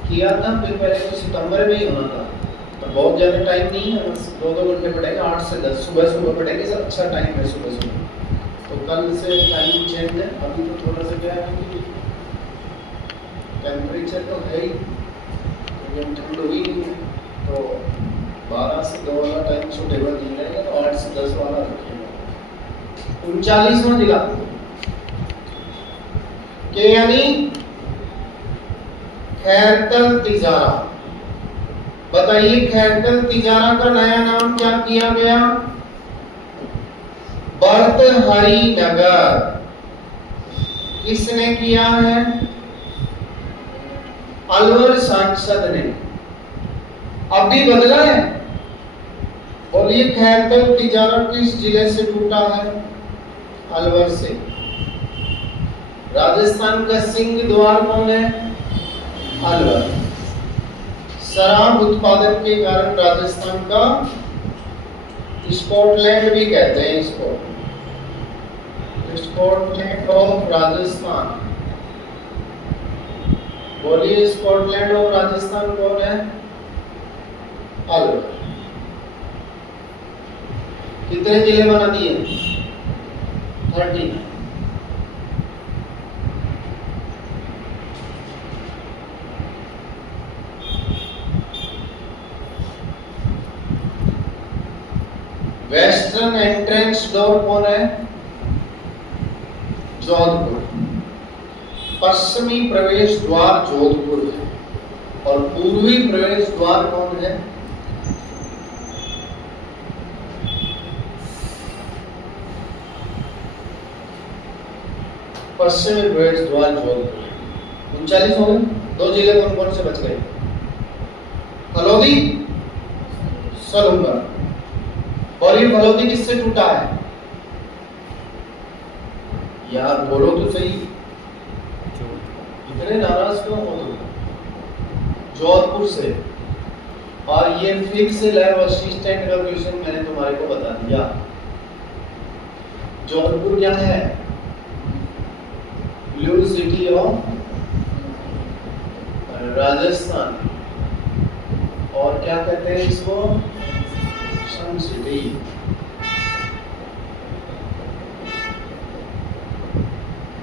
किया था फिर पहले तो सितंबर में ही होना था, तो बहुत ज़्यादा टाइम नहीं है, बस 2-2 घंटे पढ़ेंगे। 8 से 10 सुबह पढ़ेंगे, सब अच्छा टाइम है सुबह। तो कल से टाइम चेंज है। अभी तो थोड़ा सा क्या है कि टेम्परेचर तो है ही, लेकिन ठंड हुई नहीं है, तो 12 से 2 वाला टाइम सूटेबल नहीं रहेगा, तो 8 से 10 वाला रखेगा। 39वां जिला के यानी खैरतल तिजारा। बताइए खैरतल तिजारा का नया नाम क्या किया गया? भर्तहरि नगर। किसने किया है? अलवर सांसद ने। अब भी बदला है। बोलिए खैरतल तिजारा किस जिले से टूटा है? अलवर से। राजस्थान का सिंह द्वार कौन है? अलवर। शराब उत्पादन के कारण राजस्थान का स्कॉटलैंड भी कहते हैं इसको, स्कॉटलैंड ऑफ राजस्थान। बोलिए स्कॉटलैंड ऑफ राजस्थान कौन है? अलवर। कितने जिले बना दिए? 30। वेस्टर्न एंट्रेंस डोर कौन है? जोधपुर। पश्चिमी प्रवेश द्वार जोधपुर है। और पूर्वी प्रवेश द्वार कौन है? पश्चिमी प्रवेश द्वार जोधपुर। 39 हो गए। 2 जिले कौन कौन से बच गए? फलोदी, सलूंगा। और ये फलोदी किससे टूटा है? यार बोलो तो सही, इतने नाराज क्यों हो तुम? जोधपुर से। और ये फिर से लैब असिस्टेंट का क्वेश्चन मैंने तुम्हारे को बता दिया। जोधपुर क्या है? Blue city of Rajasthan. और क्या कहते हैं इसको? Sun city.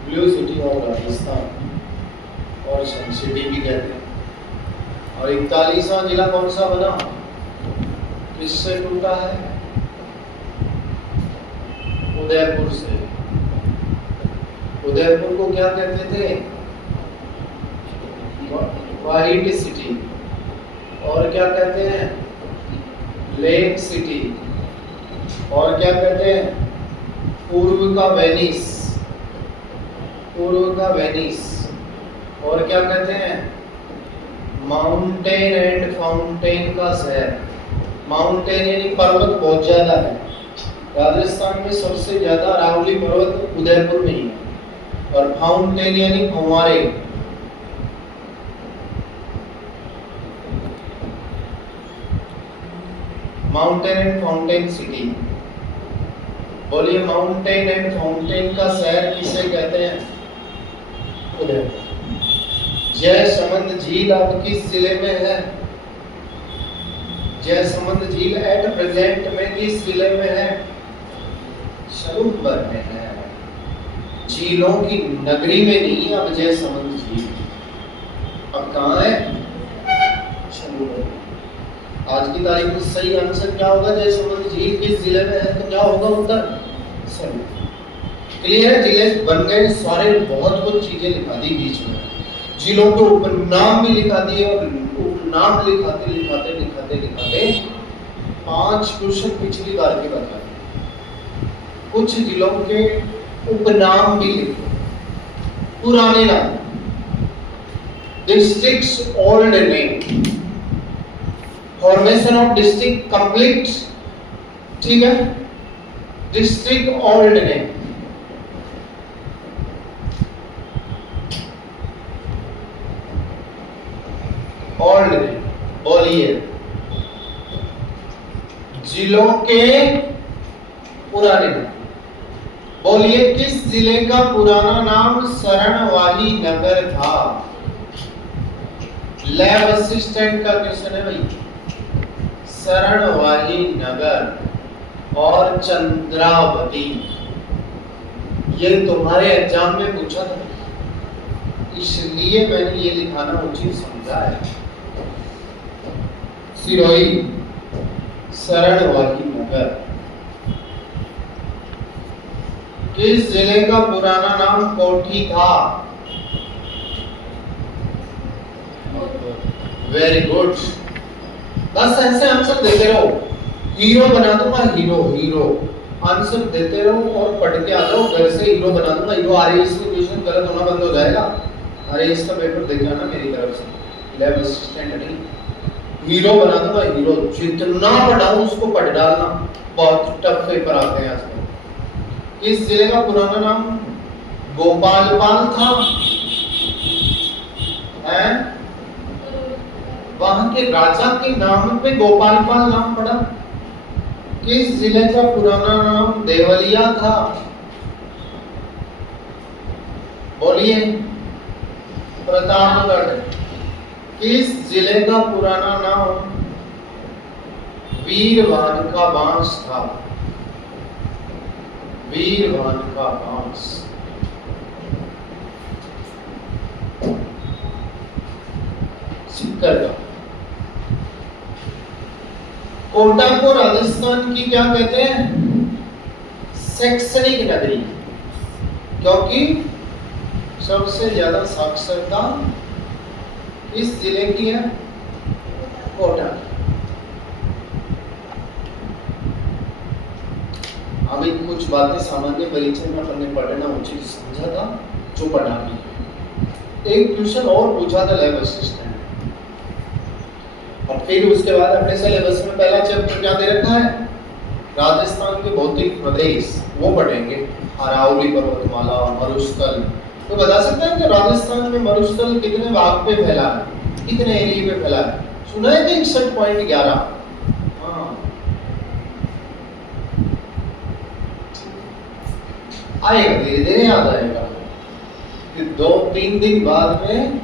Blue city of Rajasthan और सन सिटी भी कहते हैं। और 41वां जिला कौन सा बना? किससे टूटा है? उदयपुर से। उदयपुर को क्या कहते थे? White city. और क्या कहते हैं? Lake city. और क्या कहते हैं? पूर्व का वेनिस। पूर्व का वेनिस। और क्या कहते हैं? माउंटेन एंड फाउंटेन का शहर। माउंटेन यानी पर्वत बहुत ज्यादा है। राजस्थान में सबसे ज्यादा अरावली पर्वत उदयपुर में ही है। और फाउंटेन यानी फव्वारे। Mountain and fountain city. बोलिए, माउंटेन एंड फाउंटेन का शहर किसे कहते हैं? उदयपुर। जयसमंद झील अब किस जिले में है? जयसमंद झील एट प्रेजेंट में किस जिले में है? सरूंबर में है। झीलों की नगरी में नहीं है अब जयसमंद झील। अब कहाँ है? सरूंबर। आज की तारीख में सही आंसर क्या होगा? जयसमंद झील किस जिले में है? तो क्या होगा उत्तर? सरूंबर। क्लियर? जिले बन गए सारे। बहुत कुछ चीजें लिखा दी बीच में। जिलों के उपनाम भी लिखा दिए और उपनाम लिखाते लिखाते लिखाते लिखाते 5 क्वेश्चन पिछली बार के बता दिए। कुछ जिलों के उपनाम भी लिखे, पुराने नाम, districts old name, formation of district complete. ठीक है, district old name. Old name. बोलिए, जिलों के पुराने नाम। बोलिए, किस जिले का पुराना नाम शरणवाही नगर था? लैब असिस्टेंट का क्वेश्चन है भाई। शरणवाही नगर और चंद्रावती, ये तुम्हारे एग्जाम में पूछा था, इसलिए मैंने ये लिखाना उचित समझा है। सिरोही, शरणवाही नगर। किस जिले का पुराना नाम कोठी था? Very good. बस ऐसे आंसर देते रहो। हीरो बना दूंगा, हीरो हीरो। आंसर देते रहो और पढ़ के आ जाओ। घर से हीरो बना दूंगा। हीरो आरएएस में क्वेश्चन गलत होना बंद हो जाएगा। आरएएस का पेपर देख लेना मेरी तरफ से। लैब असिस्टेंट नहीं, हीरो बना दूंगा, हीरो। जितना पढ़ाऊं उसको पढ़ डालना। बहुत टफ पेपर आते हैं आजकल। इस जिले का पुराना नाम गोपालपाल था। हैं? वहां के राजा के नाम पे गोपालपाल नाम पड़ा। किस जिले का पुराना नाम देवलिया था? बोलिए, प्रतापगढ़। किस जिले का पुराना नाम वीरवान का बांस था? वीरवान का बांस। सिक्कर का। कोटा को राजस्थान की क्या कहते हैं? शैक्षणिक नगरी, क्योंकि सबसे ज्यादा साक्षरता इस जिले की है, कोटा। अभी कुछ बातें सामान्य परीक्षा में अपन ने पढ़ना उचित समझा था, जो पढ़ा भी। एक क्वेश्चन और पूछा था लैब असिस्टेंट, और फिर उसके बाद अपने सिलेबस में पहला चैप्टर क्या दे रखा है? राजस्थान के भौतिक प्रदेश, वो पढ़ेंगे। अरावली पर्वतमाला, मरुस्थल। तो बता सकते हैं कि राजस्थान में मरुस्थल कितने भाग पे फैला है, कितने एरिया पे फैला है? सुना है कि 61.11। हाँ, आएगा, धीरे धीरे याद आएगा। फिर 2-3 दिन बाद में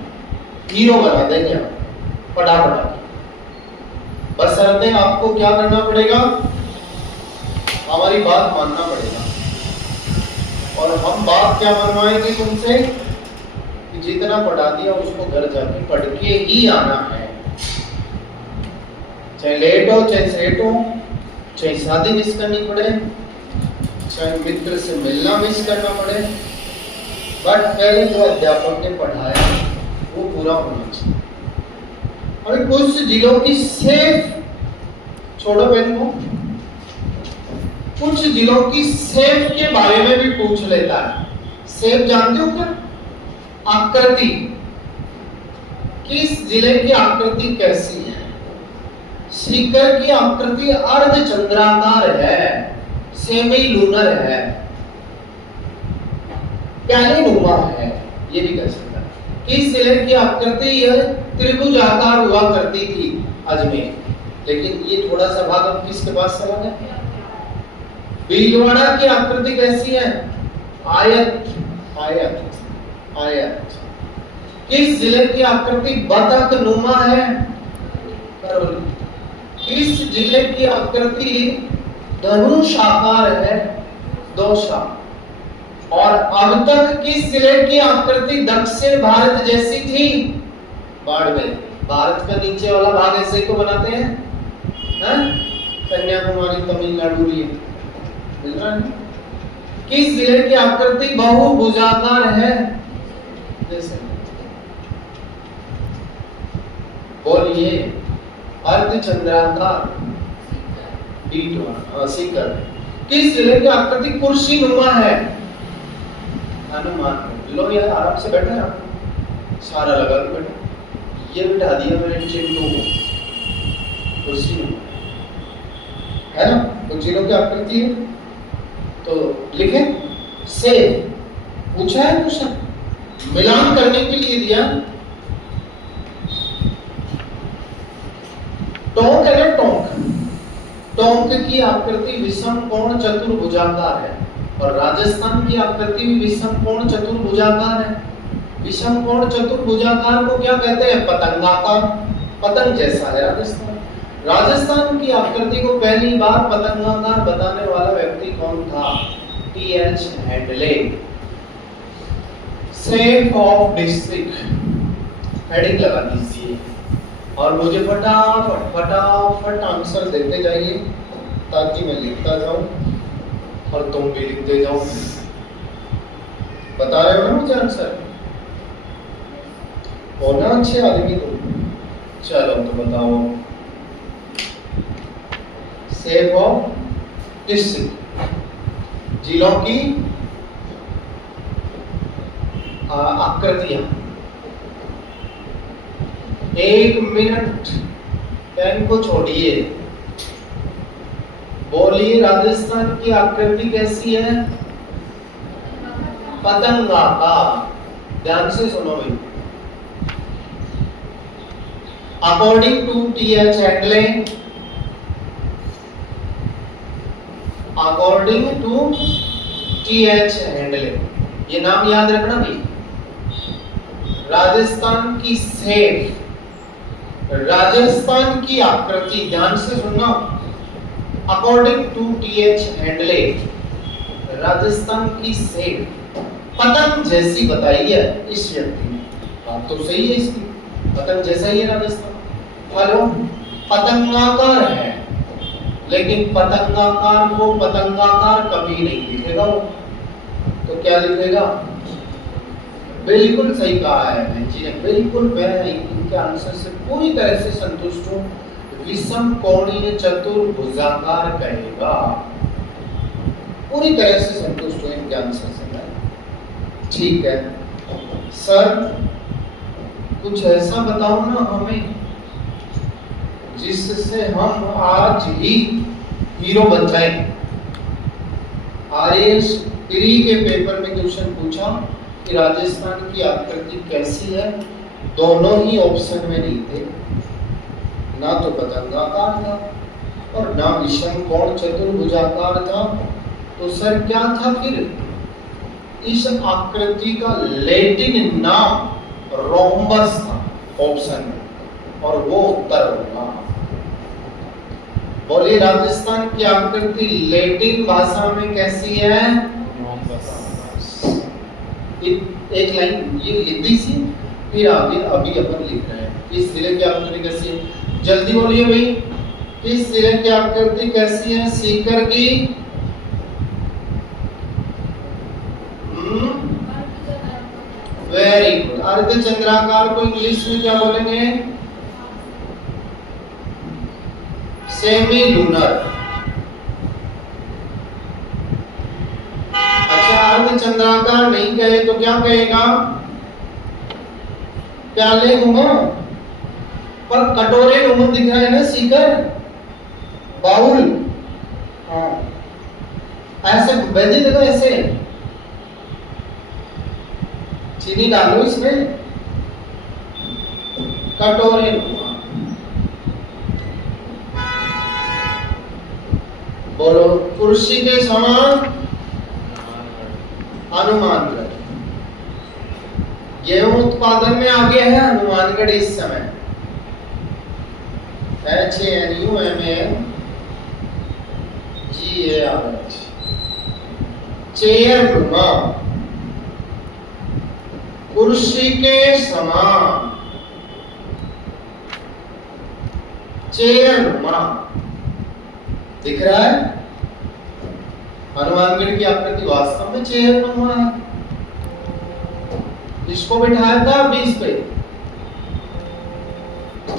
हीरो बना देंगे पढ़ा पढ़ा। बशर्ते आपको क्या करना पड़ेगा? हमारी बात मानना पड़ेगा। और हम बात क्या मनवाएंगे तुमसे कि जितना पढ़ा दिया उसको घर जाके पढ़ के ही आना है। चाहे लेट हो, चाहे सेट हो, चाहे शादी मिस करनी पड़े, चाहे मित्र से मिलना मिस करना पड़े, बट पहले जो अध्यापक ने पढ़ाया वो पूरा होना चाहिए। और कुछ जिलों की सेफ, छोड़ो बहन को, कुछ जिलों की सेफ के बारे में भी पूछ लेता है। सेफ जानते हो क्या? आकृति, किस जिले की आकृति कैसी है? सीकर की आकृति अर्ध चंद्राकार है, सेमी लूनर है, कैलेनुमा है, ये भी कह सकता है। किस जिले की आकृति यह त्रिभुजाकार हुआ करती थी? अजमेर। लेकिन ये थोड़ा सा भाग अब किसके पास चला गया? भीलवाड़ा की आकृति कैसी है? आयत, आयत, आयत। किस जिले की आकृति बतख नुमा है? करौली। किस जिले की आकृति धनुष आकार है? दौसा। और अब तक किस जिले की आकृति दक्षिण भारत जैसी थी? बाड़मेर। भारत का नीचे वाला भाग ऐसे को बनाते हैं, कन्याकुमारी, तमिलनाडु, मिल रहा है। किस जिले की आकृति बहुभुजाकार है? जैसे बोलिए, अर्धचंद्राकार, सीकर। किस जिले की आकृति कुर्सी नुमा है? हनुमान। लो यार, आराम से बैठे आप, सारा लगा के बैठे। ये बिठा दिया मैंने चिंटू को, कुर्सी नुमा है ना। कुछ जिलों की आकृति है तो लिखे से पूछा है, क्वेश्चन मिलान करने के लिए दिया। टोंक है ना, टोंक, टोंक की आकृति विषम कोण चतुर्भुजाकार है, और राजस्थान की आकृति भी विषम कोण चतुर्भुजाकार है। विषम कोण चतुर्भुजाकार को क्या कहते हैं? पतंगाकार, पतंग जैसा है राजस्थान। राजस्थान की आकृति को पहली बार पतंगाकार बताने वाला व्यक्ति कौन था? TH. Handle. Safe of district heading लगा दीजिए और मुझे फटाफट फटाफट आंसर देते जाइए, ताकि मैं लिखता जाऊं और तुम भी लिखते जाओ। बता रहे हो ना मुझे आंसर? होना अच्छे आदमी तुम। चलो तो बताओ, सेफ ऑफ डिस्ट्रिक्ट, जिलों की आकृतियां। 1 मिनट पेन को छोड़िए, बोलिए राजस्थान की आकृति कैसी है? पतंगाकार। ध्यान से सुनो भाई। According to T H. Handley, according to T H. Handley, ये नाम याद रखना भाई। राजस्थान की सेफ, राजस्थान की आकृति, ध्यान से सुनना, according to T H. Handley, Rajasthan की सेफ पतंग जैसी बताई है इस व्यक्ति ने। बात तो सही है इसकी, पतंग जैसा ही है राजस्थान। हेलो, पतंगाकार है, लेकिन पतंगाकार को पतंगाकार कभी नहीं लिखेगा वो, तो क्या लिखेगा? बिल्कुल सही कहा है बहन जी ने, बिल्कुल। मैं इनके आंसर से पूरी तरह से संतुष्ट हूँ। विषम कोणीय चतुर्भुजाकार कहेगा, पूरी तरह से संतुष्ट हूँ इनके आंसर से मैं। ठीक है सर, कुछ ऐसा बताओ ना हमें जिससे हम आज ही हीरो बन जाएं। आरएस प्री के पेपर में क्वेश्चन पूछा कि राजस्थान की आकृति कैसी है, दोनों ही ऑप्शन में नहीं थे, ना तो पतंगाकार था और ना विषम कोण चतुर्भुजाकार था। तो सर क्या था फिर? इस आकृति का लैटिन नाम रोम्बस था ऑप्शन में, और वो उत्तर होगा। बोलिए राजस्थान की आकृति लैटिन भाषा में कैसी है? एक लाइन ये लिख दीजिए, फिर आगे अभी अपन लिख रहे हैं। इस जिले की आकृति कैसी है? जल्दी बोलिए भाई, इस जिले की आकृति कैसी है? सीकर की वेरी गुड। अर्धचंद्राकार को इंग्लिश में क्या बोलेंगे? Semi lunar. अच्छा, अर्धचंद्राकार नहीं कहे तो क्या कहेगा? प्याले नुमा। पर कटोरे नुमा दिख रहा है ना, सीकर, बाउल। हाँ, ऐसे वैसे देखो, ऐसे चीनी डालो इसमें, कटोरे नुमा। बोलो, कुर्सी के समान हनुमानगढ़। गेहूं उत्पादन में आगे है हनुमानगढ़ इस समय। चेयर नुमा, कुर्सी के समान, चेयर नुमा दिख रहा है। हनुमानगढ़ की आकृति वास्तव में चेयर नुमा है। इसको बिठाया था बीच पे,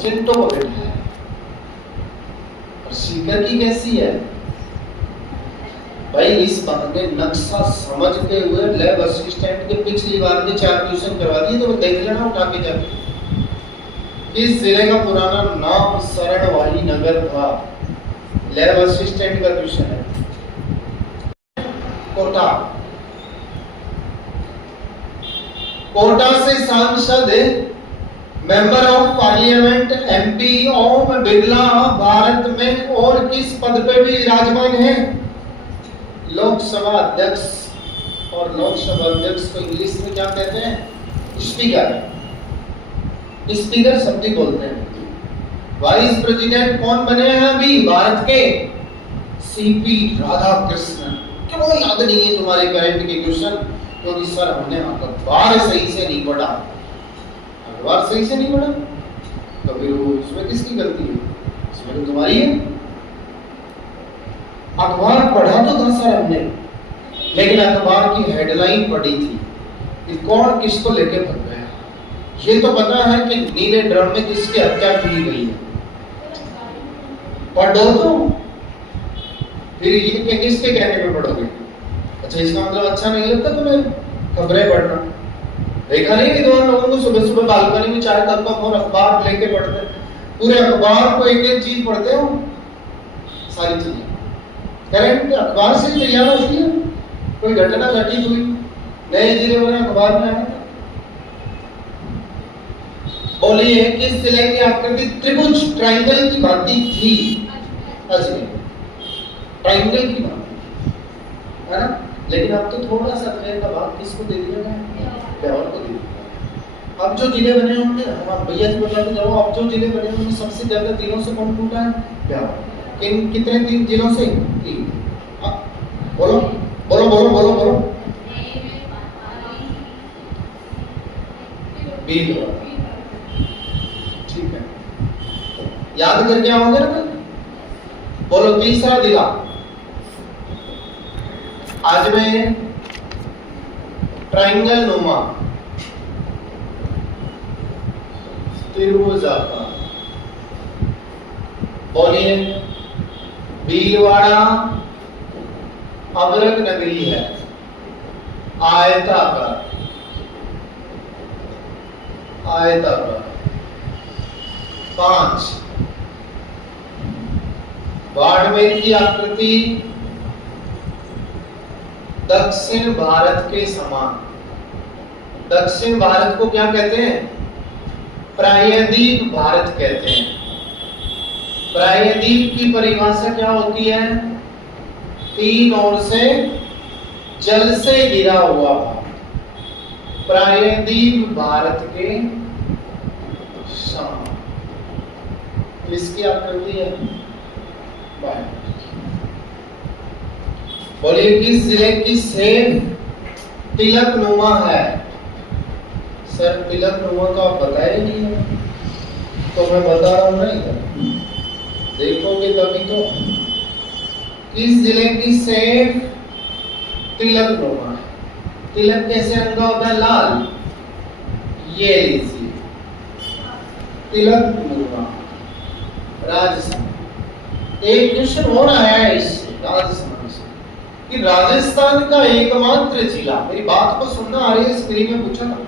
चिंटो को बिठाया। और सीकर की कैसी है भाई? इस बहाने नक्शा समझ के हुए लैब असिस्टेंट के पिछली बार के 4 ट्यूशन करवा दिए, तो वो देख लेना उठा के जाके। इस जिले का पुराना नाम शरणवाही नगर था। लैब असिस्टेंट का ट्यूशन है। कोटा, कोटा से सांसद member of parliament MP Om Birla Bharat में और किस पद पे भी विराजमान है? लोकसभा अध्यक्ष। और लोकसभा अध्यक्ष को इंग्लिश में क्या कहते हैं? स्पीकर। स्पीकर शब्द ही बोलते हैं। वाइस प्रेसिडेंट कौन बने हैं अभी भारत के? सीपी राधाकृष्णन। क्यों याद नहीं है तुम्हारे करंट के क्वेश्चन? क्योंकि सर हमने अखबार सही से नहीं पढ़ा। अखबार सही से नहीं पढ़ा तो फिर वो इसमें किसकी गलती है? इसमें तो तुम्हारी है। अखबार पढ़ा तो था सर हमने, लेकिन अखबार की हेडलाइन पढ़ी थी कि कौन किसको लेके भाग गया। ये तो पता है कि नीले ड्रम में किसकी हत्या की गई है। पढ़ो तो फिर ये किसके कहने में पढ़ोगे? अच्छा, इसका मतलब अच्छा नहीं लगता तुम्हें खबरें पढ़ना? देखा नहीं कि 2 लोगों को सुबह सुबह बालकनी में चाय का कप और अखबार लेके पढ़ते हैं। पूरे अखबार को एक एक चीज पढ़ते हो, सारी चीजें करंट अखबार से तैयार होती है। कोई घटना घटी हुई, नए जिले में अखबार में आया। बोलिए, किस जिले की आकृति त्रिभुज ट्रायंगल की भांति थी? अजमेर। ट्रायंगल की भांति है ना। लेकिन अब तो थोड़ा सा अजमेर का भाग किसको दे दिया गया? ब्यावर को दे दिया। अब जो जिले बने होंगे, हम भैया जी बता के जाओ, अब जो जिले बने होंगे सबसे ज्यादा जिलों से कौन टूटा है? ब्यावर। कितने 3 जिलों से? 3। बोलो बोलो बोलो बोलो बोलो। ठीक है, याद करके आओगे ना। बोलो, तीसरा जिला अजमेर ट्रायंगल नुमा त्रिभुज आकार। बोलिए, भीलवाड़ा अबरक नगरी है, आयताकार। आयताकार। 5 बाड़मेर की आकृति दक्षिण भारत के समान। दक्षिण भारत को क्या कहते हैं? प्रायद्वीप भारत कहते हैं। प्रायद्वीप की परिभाषा क्या होती है? 3 ओर से जल से घिरा हुआ भाग प्रायद्वीप भारत के समान। इसकी आकृति है। बोलिए, किस जिले की सेब तिलक नुमा है? सर, तिलक नुमा तो आप बताए नहीं है, तो मैं बता रहा हूं ना, देखोगे तभी तो। किस जिले की सेब तिलक नुमा है? तिलक कैसे रंग का होता है? लाल। ये लीजिए तिलक नुमा राजस्थान। एक क्वेश्चन और आया है इस राजस्थान से कि राजस्थान का एकमात्र जिला, मेरी बात को सुनना आ रही है, स्क्रीन में पूछा था,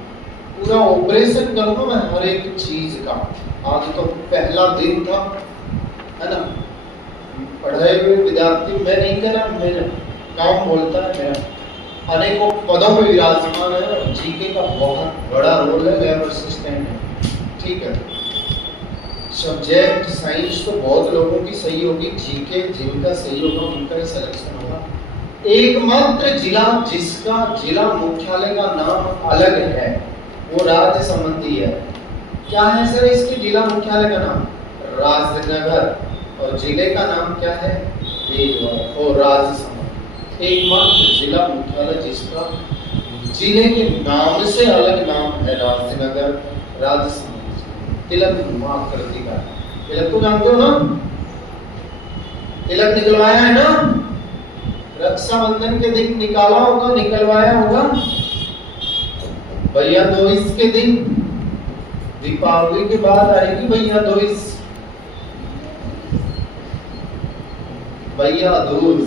पूरा ऑपरेशन करूंगा मैं हर एक चीज का। आज तो पहला दिन था, है ना, पढ़ाए हुए विद्यार्थी मैं नहीं कह रहा, मेरा काम बोलता है, मेरा अनेकों पदों में विराजमान है और जीके का बहुत बड़ा रोल है, लैब असिस्टेंट है, ठीक है। सब्जेक्ट साइंस तो बहुत लोगों की सही होगी, जीके जिनका सही होगा उनका ही सिलेक्शन होगा। एकमात्र जिला जिसका जिला मुख्यालय का नाम अलग है वो राज्य संबंधी है। क्या है सर इसके जिला मुख्यालय का नाम? राजनगर, और जिले का नाम क्या है? देवघर और राज्य संबंध। एकमात्र जिला मुख्यालय जिसका जिले के नाम से अलग नाम है राजनगर, राज्य संबंध। तिलक नुमा आकृति का, तिलक को जानते हो ना, तिलक निकलवाया है ना, रक्षाबंधन के दिन निकाला होगा, निकलवाया होगा, भैया दूज के दिन, दीपावली के बाद आएगी भैया दूज, भैया दूज,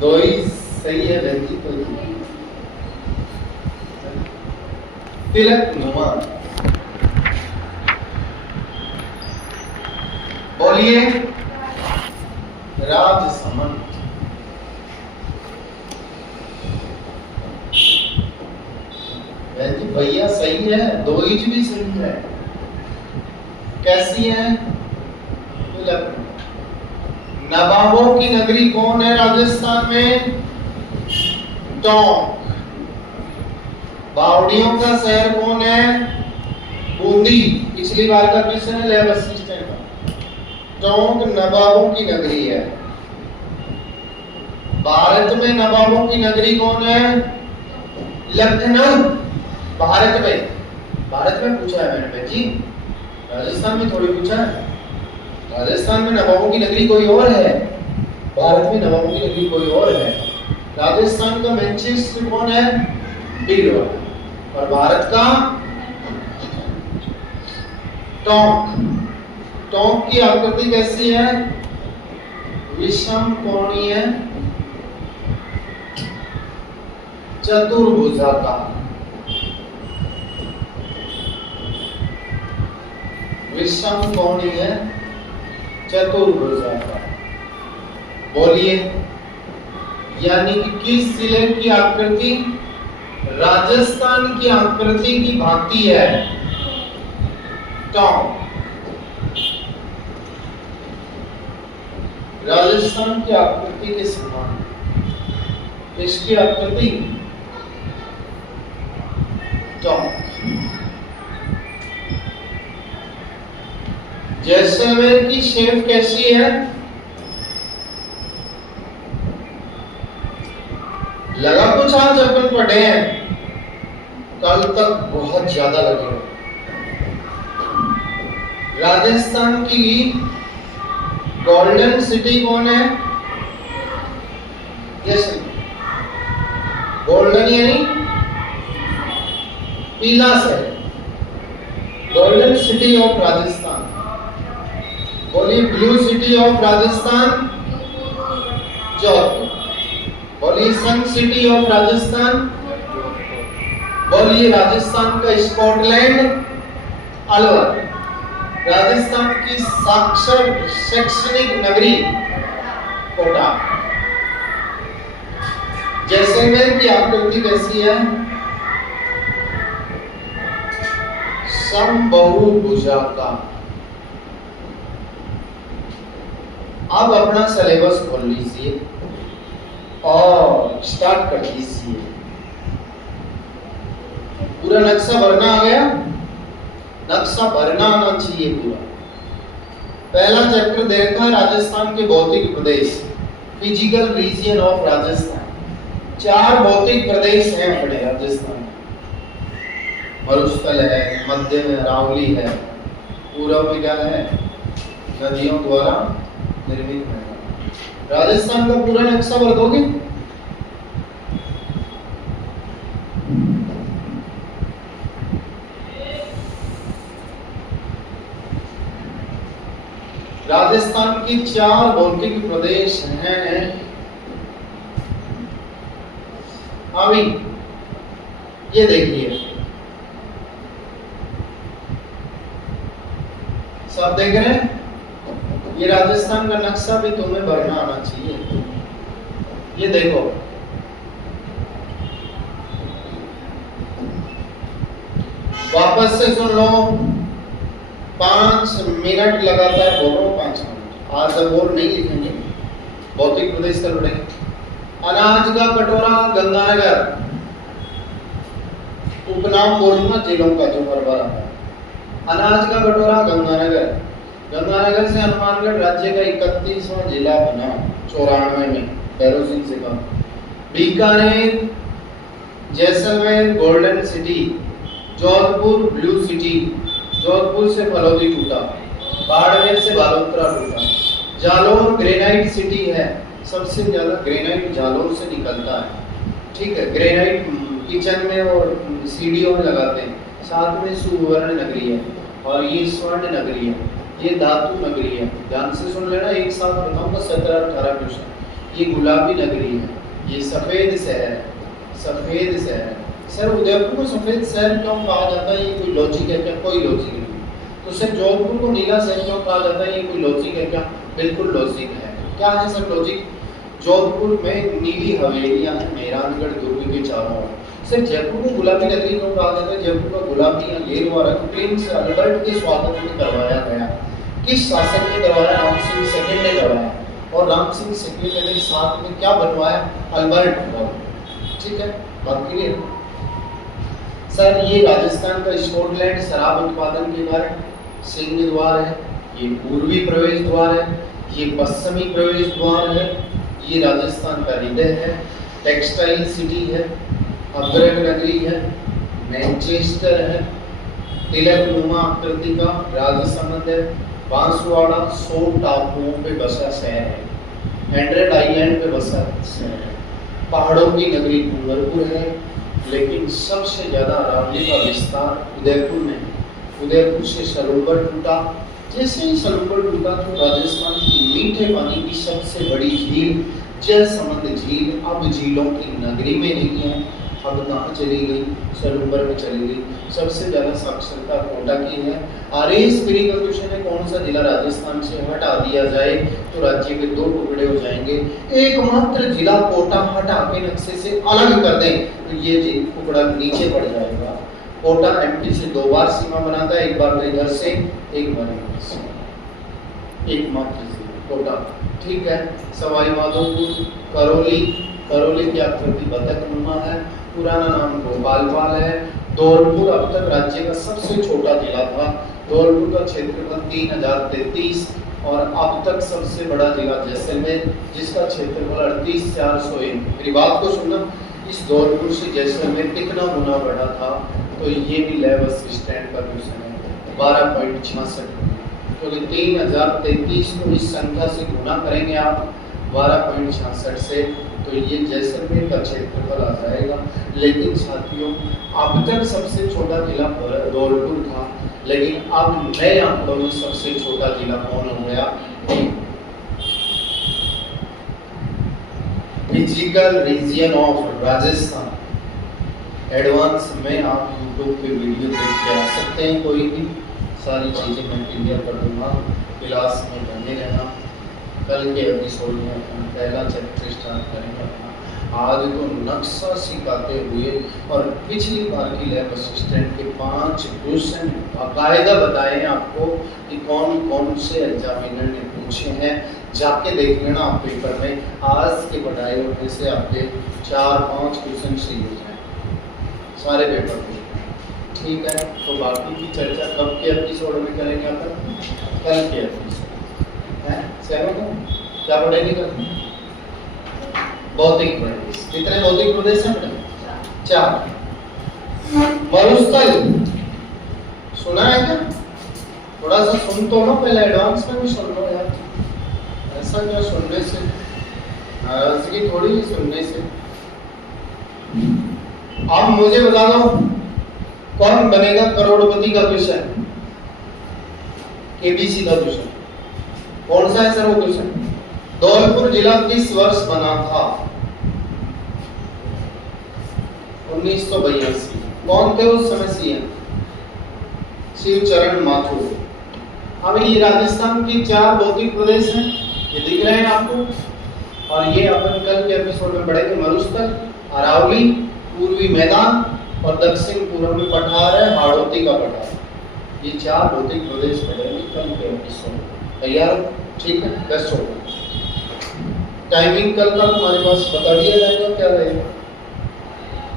दूज सही है बेटी तो। तिलक नुमा, बोलिए राजसमंद। भैया सही है, दोईज भी सही है, कैसी है? नवाबों की नगरी कौन है राजस्थान में? टोंक। बावड़ियों का शहर कौन है? बूंदी। पिछली बार का क्वेश्चन है लैब असिस्टेंट का। टोंक नवाबों की नगरी है। भारत में नवाबों की नगरी कौन है? लखनऊ। भारत में पूछा है मैंने जी, राजस्थान में थोड़ी पूछा है। राजस्थान में नवाबों की नगरी कोई और है, भारत में नवाबों की नगरी कोई और है। राजस्थान का मैनचेस्टर कौन है? बीरबल। और भारत का टोंक। टोंक की आकृति कैसी है? विषम कोणीय चतुर्भुजाकार। विषम कोणीय चतुर्भुजाकार। बोलिए, यानी कि किस जिले की आकृति राजस्थान की आकृति की भांति है? टोंक। राजस्थान की आकृति के समान इसकी आकृति टोंक। जैसलमेर की शेप कैसी है? लगा कुछ आज अपन पढ़े हैं, कल तक बहुत ज्यादा लगेगा। राजस्थान की गोल्डन सिटी कौन है? जैसलमेर। गोल्डन यानी पीला शहर, गोल्डन सिटी ऑफ राजस्थान। बोलिए blue city of Rajasthan Jodhpur. बोलिए सन सिटी ऑफ राजस्थान। बोलिए राजस्थान का स्कॉटलैंड अलवर। राजस्थान की साक्षर शैक्षणिक नगरी कोटा। जैसलमेर की आकृति कैसी है? समबाहुभुजाकार। अब अपना सिलेबस खोल लीजिए और स्टार्ट कर दीजिए। पूरा नक्शा भरना आ गया? नक्शा भरना आना चाहिए पूरा। पहला चैप्टर देखा राजस्थान के भौतिक प्रदेश, फिजिकल रीजन ऑफ राजस्थान। 4 भौतिक प्रदेश हैं अपने राजस्थान में। मरुस्थल है, मध्य में अरावली है, पूर्व में क्या है? नदियों द्वारा निर्मित है। राजस्थान का पूरा नक्शा भर दोगे? राजस्थान के 4 भौतिक प्रदेश हैं। अभी ये देखिए, सब देख रहे हैं? ये राजस्थान का नक्शा भी तुम्हें भरना आना चाहिए। ये देखो, वापस से सुन लो, 5 मिनट लगातार बोलो, 5 मिनट। आज बोर नहीं लिखेंगे, भौतिक प्रदेश कर पड़ेंगे। अनाज का कटोरा गंगानगर, उपनाम बोलूंगा जिलों का जो हरभरा है। अनाज का कटोरा गंगानगर, गंगानगर से हनुमानगढ़ राज्य का 31वां जिला बना 94 में, भैरव सिंह से कहा। Bikaner, Jaisalmer golden city, Jodhpur blue city, Jodhpur से फलौदी टूटा, बाड़मेर से बालोतरा टूटा। जालौर ग्रेनाइट सिटी है, सबसे ज्यादा ग्रेनाइट जालौर से निकलता है। ठीक है, ग्रेनाइट किचन में और सीढ़ियों में लगाते हैं। साथ में सुवर्ण नगरी है और ये स्वर्ण नगरी है, ये धातु नगरी है। ध्यान से सुन लेना, एक साथ बताऊंगा 17-18 क्वेश्चन। ये गुलाबी नगरी है, ये सफेद शहर है, सफेद शहर है। सर उदयपुर को सफेद शहर क्यों कहा जाता है? ये कोई लॉजिक है क्या? कोई लॉजिक नहीं। तो सर जोधपुर को नीला शहर क्यों कहा जाता है? ये कोई लॉजिक है क्या? बिल्कुल लॉजिक है। क्या है सर लॉजिक? जोधपुर में नीली हवेलियां हैं, मेहरानगढ़ दुर्ग के चारों ओर। सर जयपुर को गुलाबी नगरी क्यों कहा जाता है? जयपुर का गुलाबी या ये द्वारा प्रिंस अल्बर्ट के स्वागत में करवाया गया। किस शासक ने करवाया? राम सिंह सेकंड ने करवाया। और राम सिंह सेकंड ने साथ में क्या बनवाया? अल्बर्ट। ठीक है, बात क्लियर? सर ये राजस्थान का स्कॉटलैंड शराब उत्पादन के कारण सिंह द्वार है, ये पूर्वी प्रवेश द्वार है, ये पश्चिमी प्रवेश द्वार है, ये राजस्थान का हृदय है, टेक्सटाइल सिटी है, अग्रग नगरी है, मैनचेस्टर है, तिलक नुमा आकृति का राजसमंद है, बांसवाड़ा 100 टापुओं पे बसा शहर है, 100 आइलैंड पे बसा शहर है, पहाड़ों की नगरी डूंगरपुर है, लेकिन सबसे ज्यादा राज्य का विस्तार उदयपुर में है। उदयपुर से सरोवर टूटा, जैसे ही सरोवर टूटा तो राजस्थान की मीठे पानी की सबसे बड़ी झील जयसमंद झील अब झीलों की नगरी में नहीं है, अब कहाँ चली गई? सरोवर में चली गई। सबसे ज्यादा साक्षरता कोटा की है। आरएस फ्री का क्वेश्चन है, कौन सा जिला राजस्थान से हटा दिया जाए तो राज्य के 2 टुकड़े हो जाएंगे? एकमात्र जिला कोटा हटा के नक्शे से अलग कर दें तो ये टुकड़ा नीचे पड़ जाएगा। कोटा एमपी से 2 बार सीमा बनाता है, एक बार इधर से, एक बार इधर से। एकमात्र जिला कोटा। ठीक है, सवाई माधोपुर, करौली, करौली की आकृति बतख नुमा है, पुराना नाम भोपालपाल है। धौलपुर अब तक राज्य का सबसे छोटा जिला था। धौलपुर का क्षेत्रफल 3033 और अब तक सबसे बड़ा जिला जैसलमेर, जिसका क्षेत्रफल 38,401। मेरी बात को सुनना, इस धौलपुर से जैसलमेर कितना गुना बढ़ा था? तो ये भी लेवल स्टैंड का क्वेश्चन है। 12.66, क्योंकि 3033 को इस संख्या से गुना करेंगे आप 12.66 से, तो ये जैसलमेर का क्षेत्रफल आ जाएगा। लेकिन साथियों, अब तक सबसे छोटा जिला धौलपुर था, लेकिन अब नए आंकड़ों में सबसे छोटा जिला कौन हो गया? Physical region of Rajasthan. Advance में आप यूट्यूब पे वीडियो देख के आ सकते हैं, कोई भी सारी चीज़ें मैं क्लियर कर दूंगा। क्लास में बने रहना। कल के एपिसोड में अपन पहला चैप्टर स्टार्ट करेंगे अपना। आज तो नक्शा सिखाते हुए और पिछली बार की लैब असिस्टेंट के 5 क्वेश्चन बाकायदा बताए हैं आपको कि कौन कौन से एग्जामिनर ने पूछे हैं। जाके देख लेना आप पेपर में। आज के पढ़ाई होने से आपके 4-5 क्वेश्चन सही हो जाए सारे पेपर में। ठीक है, तो बाकी की चर्चा कब के एपिसोड में करेंगे अपन? कल के एपिसोड है। सहमत हो? क्या पढ़ेंगे कल? भौतिक प्रदेश। कितने भौतिक प्रदेश हैं बेटा? 4। मरुस्थल सुना है क्या? थोड़ा सा सुन तो लो, पहले एडवांस में भी सुन लो यार। ऐसा क्या सुनने से नाराजगी थोड़ी ही सुनने से। आप मुझे बता दो, कौन बनेगा करोड़पति का क्वेश्चन? केबीसी का क्वेश्चन। कौन सा है सर वो क्वेश्चन? धौलपुर जिला किस वर्ष बना था? 1982। कौन थे उस समय सीएम? शिवचरण माथुर। अब ये राजस्थान के 4 भौतिक प्रदेश हैं, ये दिख रहे हैं आपको, और ये अपन कल के एपिसोड में पढ़ेंगे। मरुस्थल, अरावली, पूर्वी मैदान और दक्षिण पूर्व में पठार है, हाड़ौती का पठार। ये 4 भौतिक प्रदेश पढ़ेंगे कल के एपिसोड में। तैयार? ठीक है, बेस्ट होगा। टाइमिंग कल का तुम्हारे पास बता दिया जाएगा, क्या रहेगा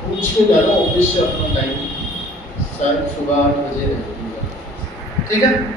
पूछ के जाना ऑफिस से अपना टाइम, शायद सुबह 8 बजे रहेगा। ठीक है।